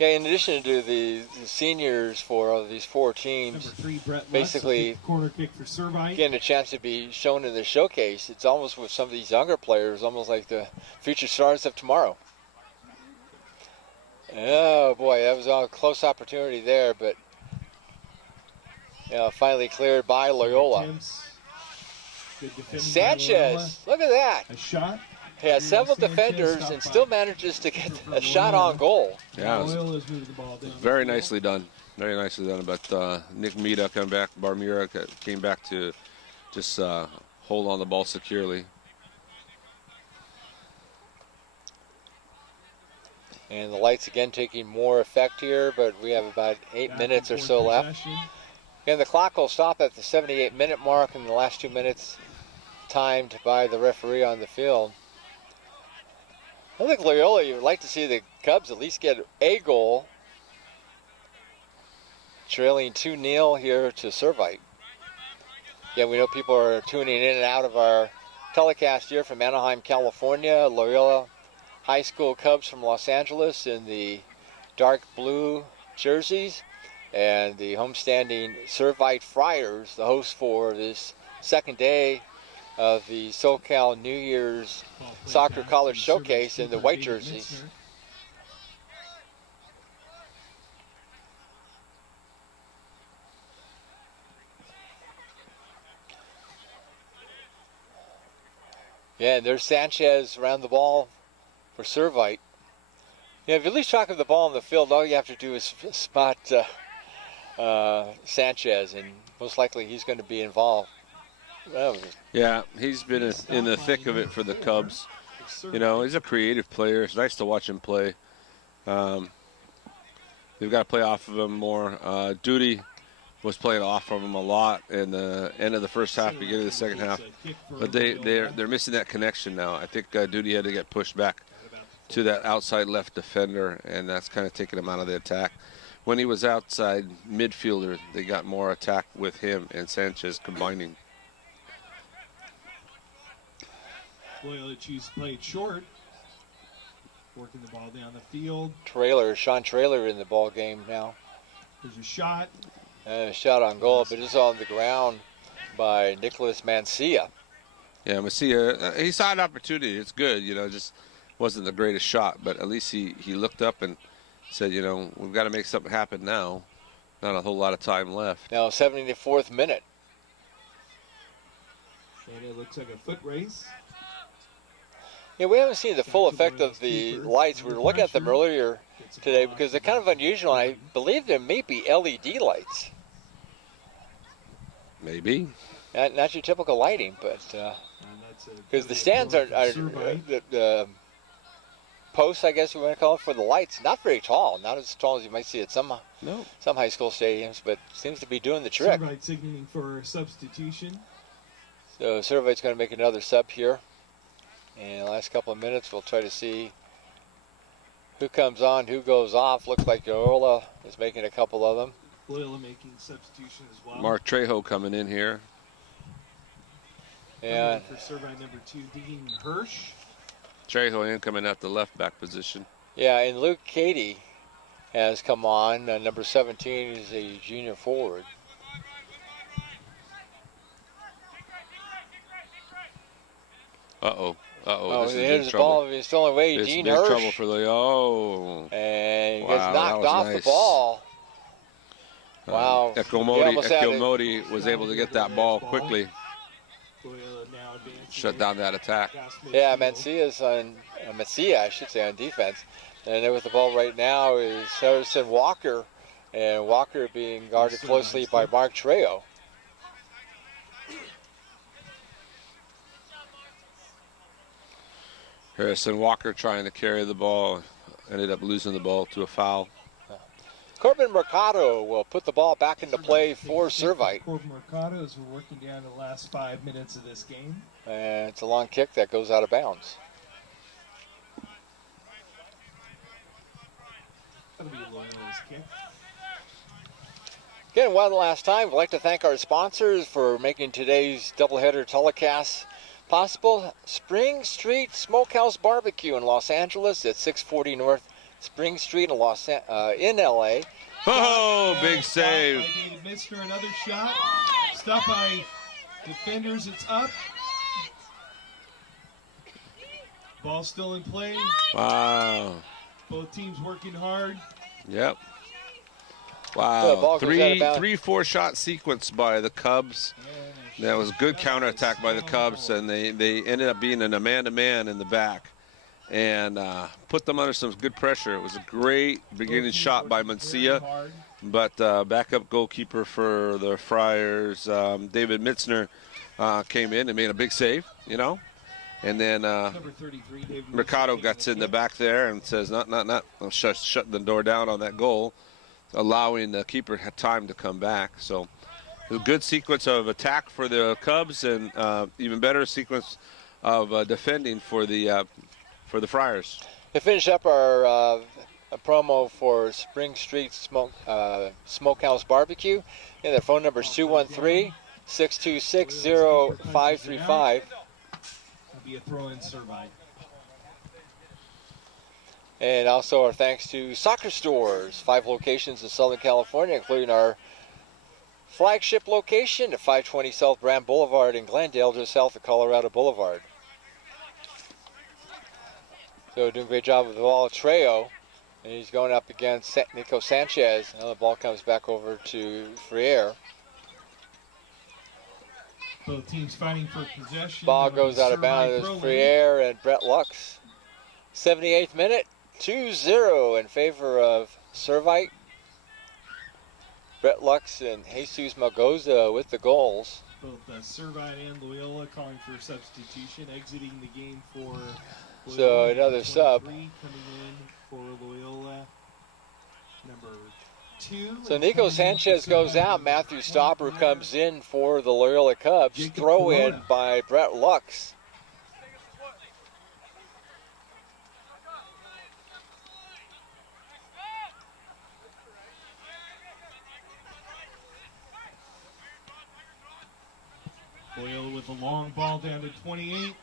Yeah, in addition to the seniors for these four teams, Number 3, Brett Lutz, basically corner kick for Servite. getting a chance to be shown in the showcase, it's almost with some of these younger players, almost like the future stars of tomorrow. Oh boy, that was a close opportunity there, but finally cleared by Loyola. Good defending by Loyola. Sanchez, look at that. A shot. He has several Sanchez defenders stopped and by still manages to get a shot on goal. Yeah, it was Loyola's moving the ball down. very nicely done. Very nicely done. But Nick Mita coming back, Barmira came back to just hold on the ball securely. And the lights again taking more effect here, but we have about 8 minutes or so left. And the clock will stop at the 78-minute mark, and the last 2 minutes timed by the referee on the field. I think Loyola, you would like to see the Cubs at least get a goal. Trailing 2-0 here to Servite. Yeah, we know people are tuning in and out of our telecast here from Anaheim, California. Loyola High School Cubs from Los Angeles in the dark blue jerseys. And the homestanding Servite Friars, the host for this second day of the SoCal New Year's Soccer College Showcase in the white jerseys. Yeah, and there's Sanchez around the ball for Servite. Yeah, if you lose track of the ball in the field, all you have to do is spot Sanchez, and most likely he's going to be involved. Yeah, he's been in the thick of it for the Cubs. You know, he's a creative player. It's nice to watch him play. They've got to play off of him more. Duty was playing off of him a lot in the end of the first half, beginning of the second half. But they're missing that connection now. I think Duty had to get pushed back to that outside left defender, and that's kind of taking him out of the attack. When he was outside midfielder, they got more attack with him and Sanchez combining. Loyola choose to play it short. Working the ball down the field. Sean Trailer in the ball game now. There's a shot. A shot on goal, but it's on the ground by Nicholas Mancia. Yeah, Mancia, he saw an opportunity. It's good, you know, just wasn't the greatest shot, but at least he looked up and said, you know, we've got to make something happen now. Not a whole lot of time left. Now 74th minute. And it looks like a foot race. Yeah, we haven't seen the full effect of the lights. We were looking at them earlier today because they're kind of unusual. I believe there may be LED lights. Maybe. Not your typical lighting, but because the stands are the posts, I guess we want to call it, for the lights, not very tall. Not as tall as you might see at some high school stadiums, but seems to be doing the trick. Servite signaling for substitution. So Servite's going to make another sub here. And the last couple of minutes, we'll try to see who comes on, who goes off. Looks like Loyola is making a couple of them. Loyola making substitution as well. Mark Trejo coming in here. And for Servite number 2, Dean Hirsch. Trejo in coming out the left back position. Yeah, and Luke Cady has come on. Number 17 is a junior forward. Oh, this is here's big the trouble. ball. He's still away. It's Dean big Hirsch. trouble for the And he wow, gets knocked that off was the ball. Wow. Ekomodi was able to get that ball quickly. Loyola now advancing. Shut down that attack. Yeah, Mancia's on Mancia, I should say, on defense. And there with the ball right now is Harrison Walker, and Walker being guarded closely by Mark Trejo. Harrison Walker trying to carry the ball, ended up losing the ball to a foul. Corbin Mercado will put the ball back into play for Servite. Corbin Mercado as we're working down the last 5 minutes of this game. And it's a long kick that goes out of bounds. That'll be Loyola's kick. Again, one last time, we'd like to thank our sponsors for making today's doubleheader telecast possible. Spring Street Smokehouse Barbecue in Los Angeles at 640 North Spring Street in LA. Oh, big save. By David Mitzner, another shot. Stopped by defenders. It's up. Ball still in play. Wow. Both teams working hard. Yep. The Wow. ball goes out of bounds. 3-4 shot sequence by the Cubs. That was good counterattack by the Cubs, and they ended up being in a man-to-man in the back and put them under some good pressure. It was a great beginning shot by Mencia, but backup goalkeeper for the Friars, David Mitzner, came in and made a big save, you know. And then Number 33, David Mercado Mitzner, gets in the back there and says, not. Shutting the door down on that goal, allowing the keeper had time to come back. So a good sequence of attack for the Cubs, and even better sequence of defending for the Friars. To finish up our a promo for Spring Street Smokehouse Barbecue, and their phone number is 213-626-0535. Be a throw-in Servite. And also our thanks to Soccer Stores, 5 locations in Southern California, including our flagship location at 520 South Brand Boulevard in Glendale, just south of Colorado Boulevard. So doing a great job with the ball, Trejo, and he's going up against Nico Sanchez. Now the ball comes back over to Freire. Both teams fighting for possession. Ball goes out of bounds. Servite Freire and Brett Lux. 78th minute, 2-0 in favor of Servite. Brett Lux and Jesus Malgoza with the goals. Both Servite and Loyola calling for substitution, exiting the game for Loyola. So another sub. Coming in for Loyola, number 2. So Nico Sanchez goes out. Matthew Stopper comes in for the Loyola Cubs. Jacob Throw in Corona. by Brett Lux. Loyola with a long ball down to 28.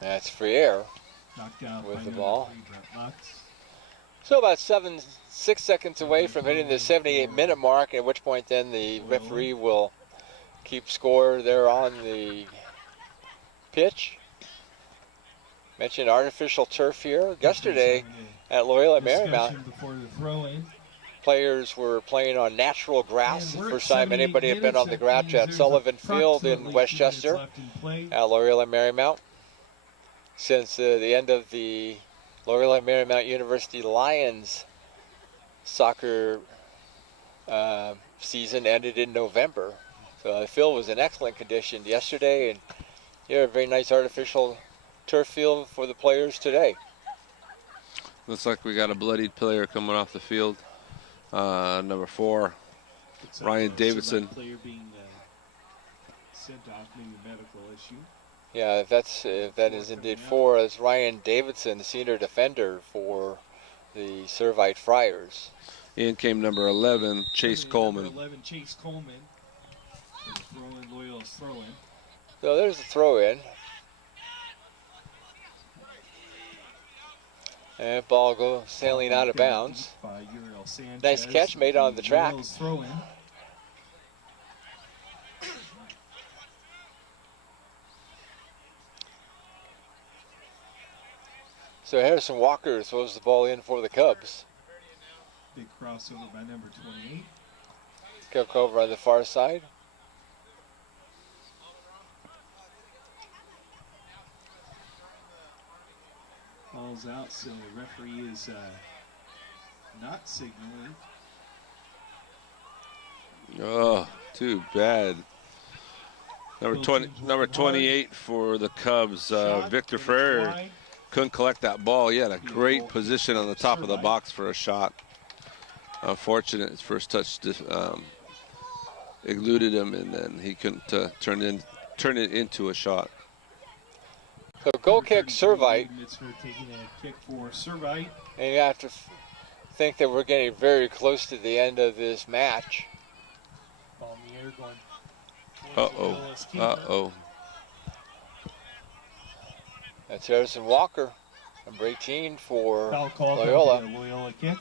That's Freire. Knocked out With by the number ball. 3, Brett Lux. So about 6 seconds away from hitting the 78-minute mark, at which point then the referee will keep score there on the pitch. Mentioned artificial turf here. Yesterday at Loyola Marymount, Discussion before the throw-in. players were playing on natural grass. And we're First at time 78 anybody had been on the minutes. grass That means at there's Sullivan Field in approximately 2 Westchester minutes left in play. at Loyola Marymount. Since the end of the Loyola Marymount University Lions soccer season ended in November. So the field was in excellent condition yesterday, and here a very nice artificial turf field for the players today. Looks like we got a bloodied player coming off the field. Number 4, Looks like Ryan a Davidson. select player being sent off, maybe a medical issue. Yeah, if that is indeed 4, as Ryan Davidson, the senior defender for the Servite Friars. In came number 11, Chase Coleman. Number 11, Chase Coleman. Throw-in, Loyola's throw-in. So there's the throw-in. And ball goes sailing out of bounds. By Uriel Sanchez. Nice catch made on the track. Loyola's throw-in. So Harrison Walker throws the ball in for the Cubs. Big crossover by number 28. Kick over on the far side. Ball's out, so the referee is not signaling. Oh, too bad. Number 28 for the Cubs, Shot, Victor but it's Freire. wide. Couldn't collect that ball. He had a great position on the top of the box for a shot. Unfortunate, his first touch eluded him, and then he couldn't turn it into a shot. So goal kick Servite, Mitzner taking a kick for Servite. and you have to think that we're getting very close to the end of this match. Ball in the air going. Loyola's keeper. Uh-oh. That's Harrison Walker. Number 18 for Foul call. Loyola. Loyola kick.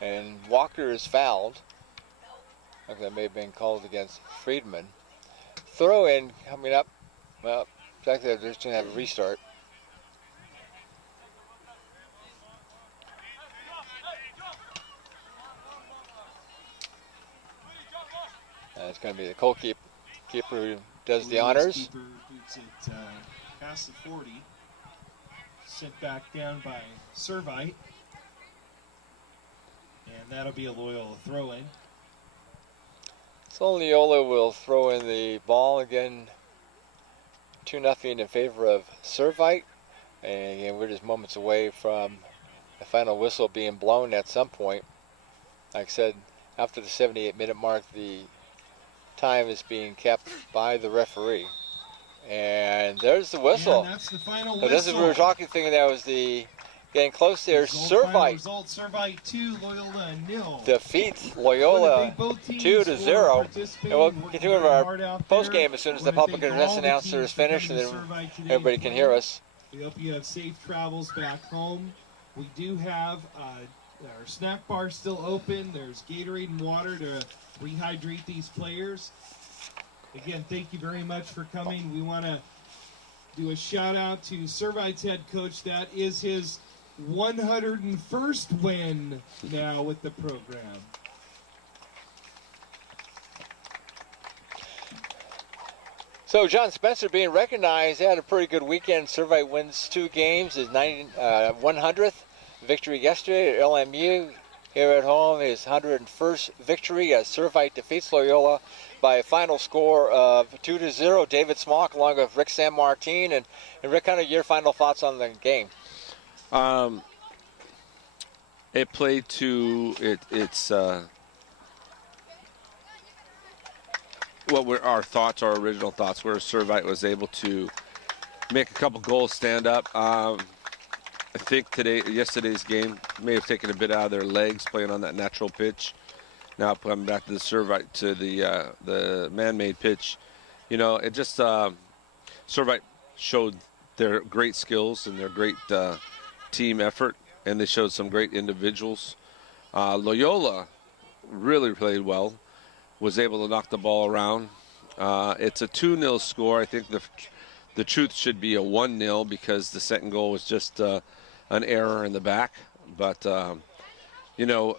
And Walker is fouled. I think that may have been called against Friedman. Throw in coming up. Well, exactly, they're just going to have a restart. It's going to be the goalkeeper who does the honors. Keeper boots it past the 40. Sent back down by Servite. And that'll be a Loyola throw-in. So Loyola will throw in the ball again. 2-0 in favor of Servite. And again, we're just moments away from the final whistle being blown at some point. Like I said, after the 78-minute mark, the time is being kept by the referee. And there's the whistle. And that's the final So whistle. this is we were talking, thinking that was the getting close there. Servite Result, Servite 2, Loyola 0. defeats Loyola 2-0. And we'll continue with our post game as soon as the public address announcer is finished, and then everybody can hear us. We hope you have safe travels back home. We do have our snack bar still open. There's Gatorade and water to rehydrate these players. Again, thank you very much for coming. We want to do a shout out to Servite's head coach. That is his 101st win now with the program. So John Spencer being recognized. He had a pretty good weekend. Servite wins 2 games. His 100th victory yesterday at LMU. Here at home, his 101st victory as Servite defeats Loyola by a final score of 2-0. David Smock along with Rick San Martin. And Rick, kind of your final thoughts on the game? It played to its what were our thoughts, our original thoughts, where Servite was able to make a couple goals stand up. I think yesterday's game may have taken a bit out of their legs playing on that natural pitch. Now coming back to the Servite, to the man-made pitch, you know, it just Servite showed their great skills and their great team effort, and they showed some great individuals. Loyola really played well, was able to knock the ball around. It's a 2-0 score. I think the truth should be a 1-0 because the second goal was just an error in the back. But you know,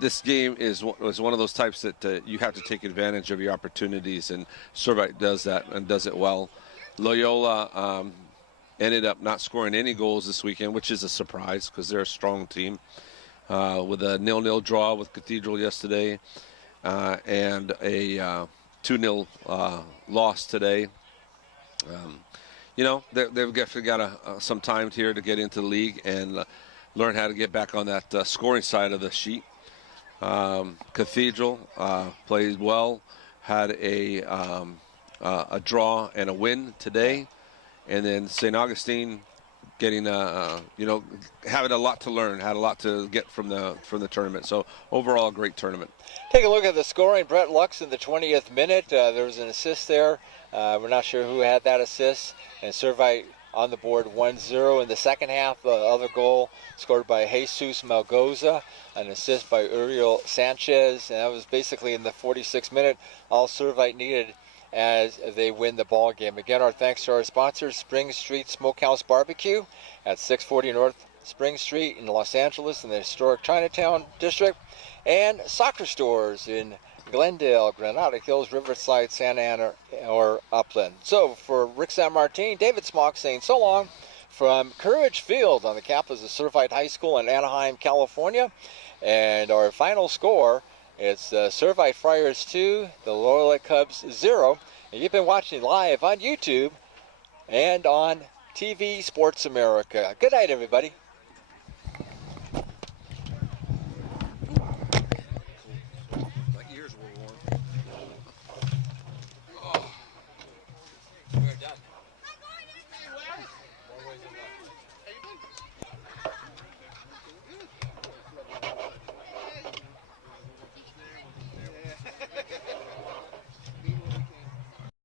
this game was one of those types that you have to take advantage of your opportunities, and Servite does that and does it well. Loyola ended up not scoring any goals this weekend, which is a surprise because they're a strong team. With a 0-0 draw with Cathedral yesterday, and a 2-0 loss today. You know, they've definitely got some time here to get into the league and learn how to get back on that scoring side of the sheet. Cathedral played well, had a draw and a win today, and then St. Augustine getting you know, having a lot to learn, had a lot to get from the tournament. So overall, a great tournament. Take a look at the scoring. Brett Lux in the 20th minute. There was an assist there. We're not sure who had that assist. And Servite on the board 1-0 in the second half. The other goal scored by Jesus Malgoza, an assist by Uriel Sanchez. And that was basically in the 46th minute. All Servite needed as they win the ball game. Again, our thanks to our sponsors, Spring Street Smokehouse Barbecue at 640 North Spring Street in Los Angeles in the historic Chinatown district, and Soccer Stores in Glendale, Granada Hills, Riverside, Santa Ana, or Upland. So for Rick San Martin, David Smock saying so long from Courage Field on the campus of Servite High School in Anaheim, California. And our final score, it's Servite Friars 2, the Loyola Cubs 0. And you've been watching live on YouTube and on TV Sports America. Good night, everybody.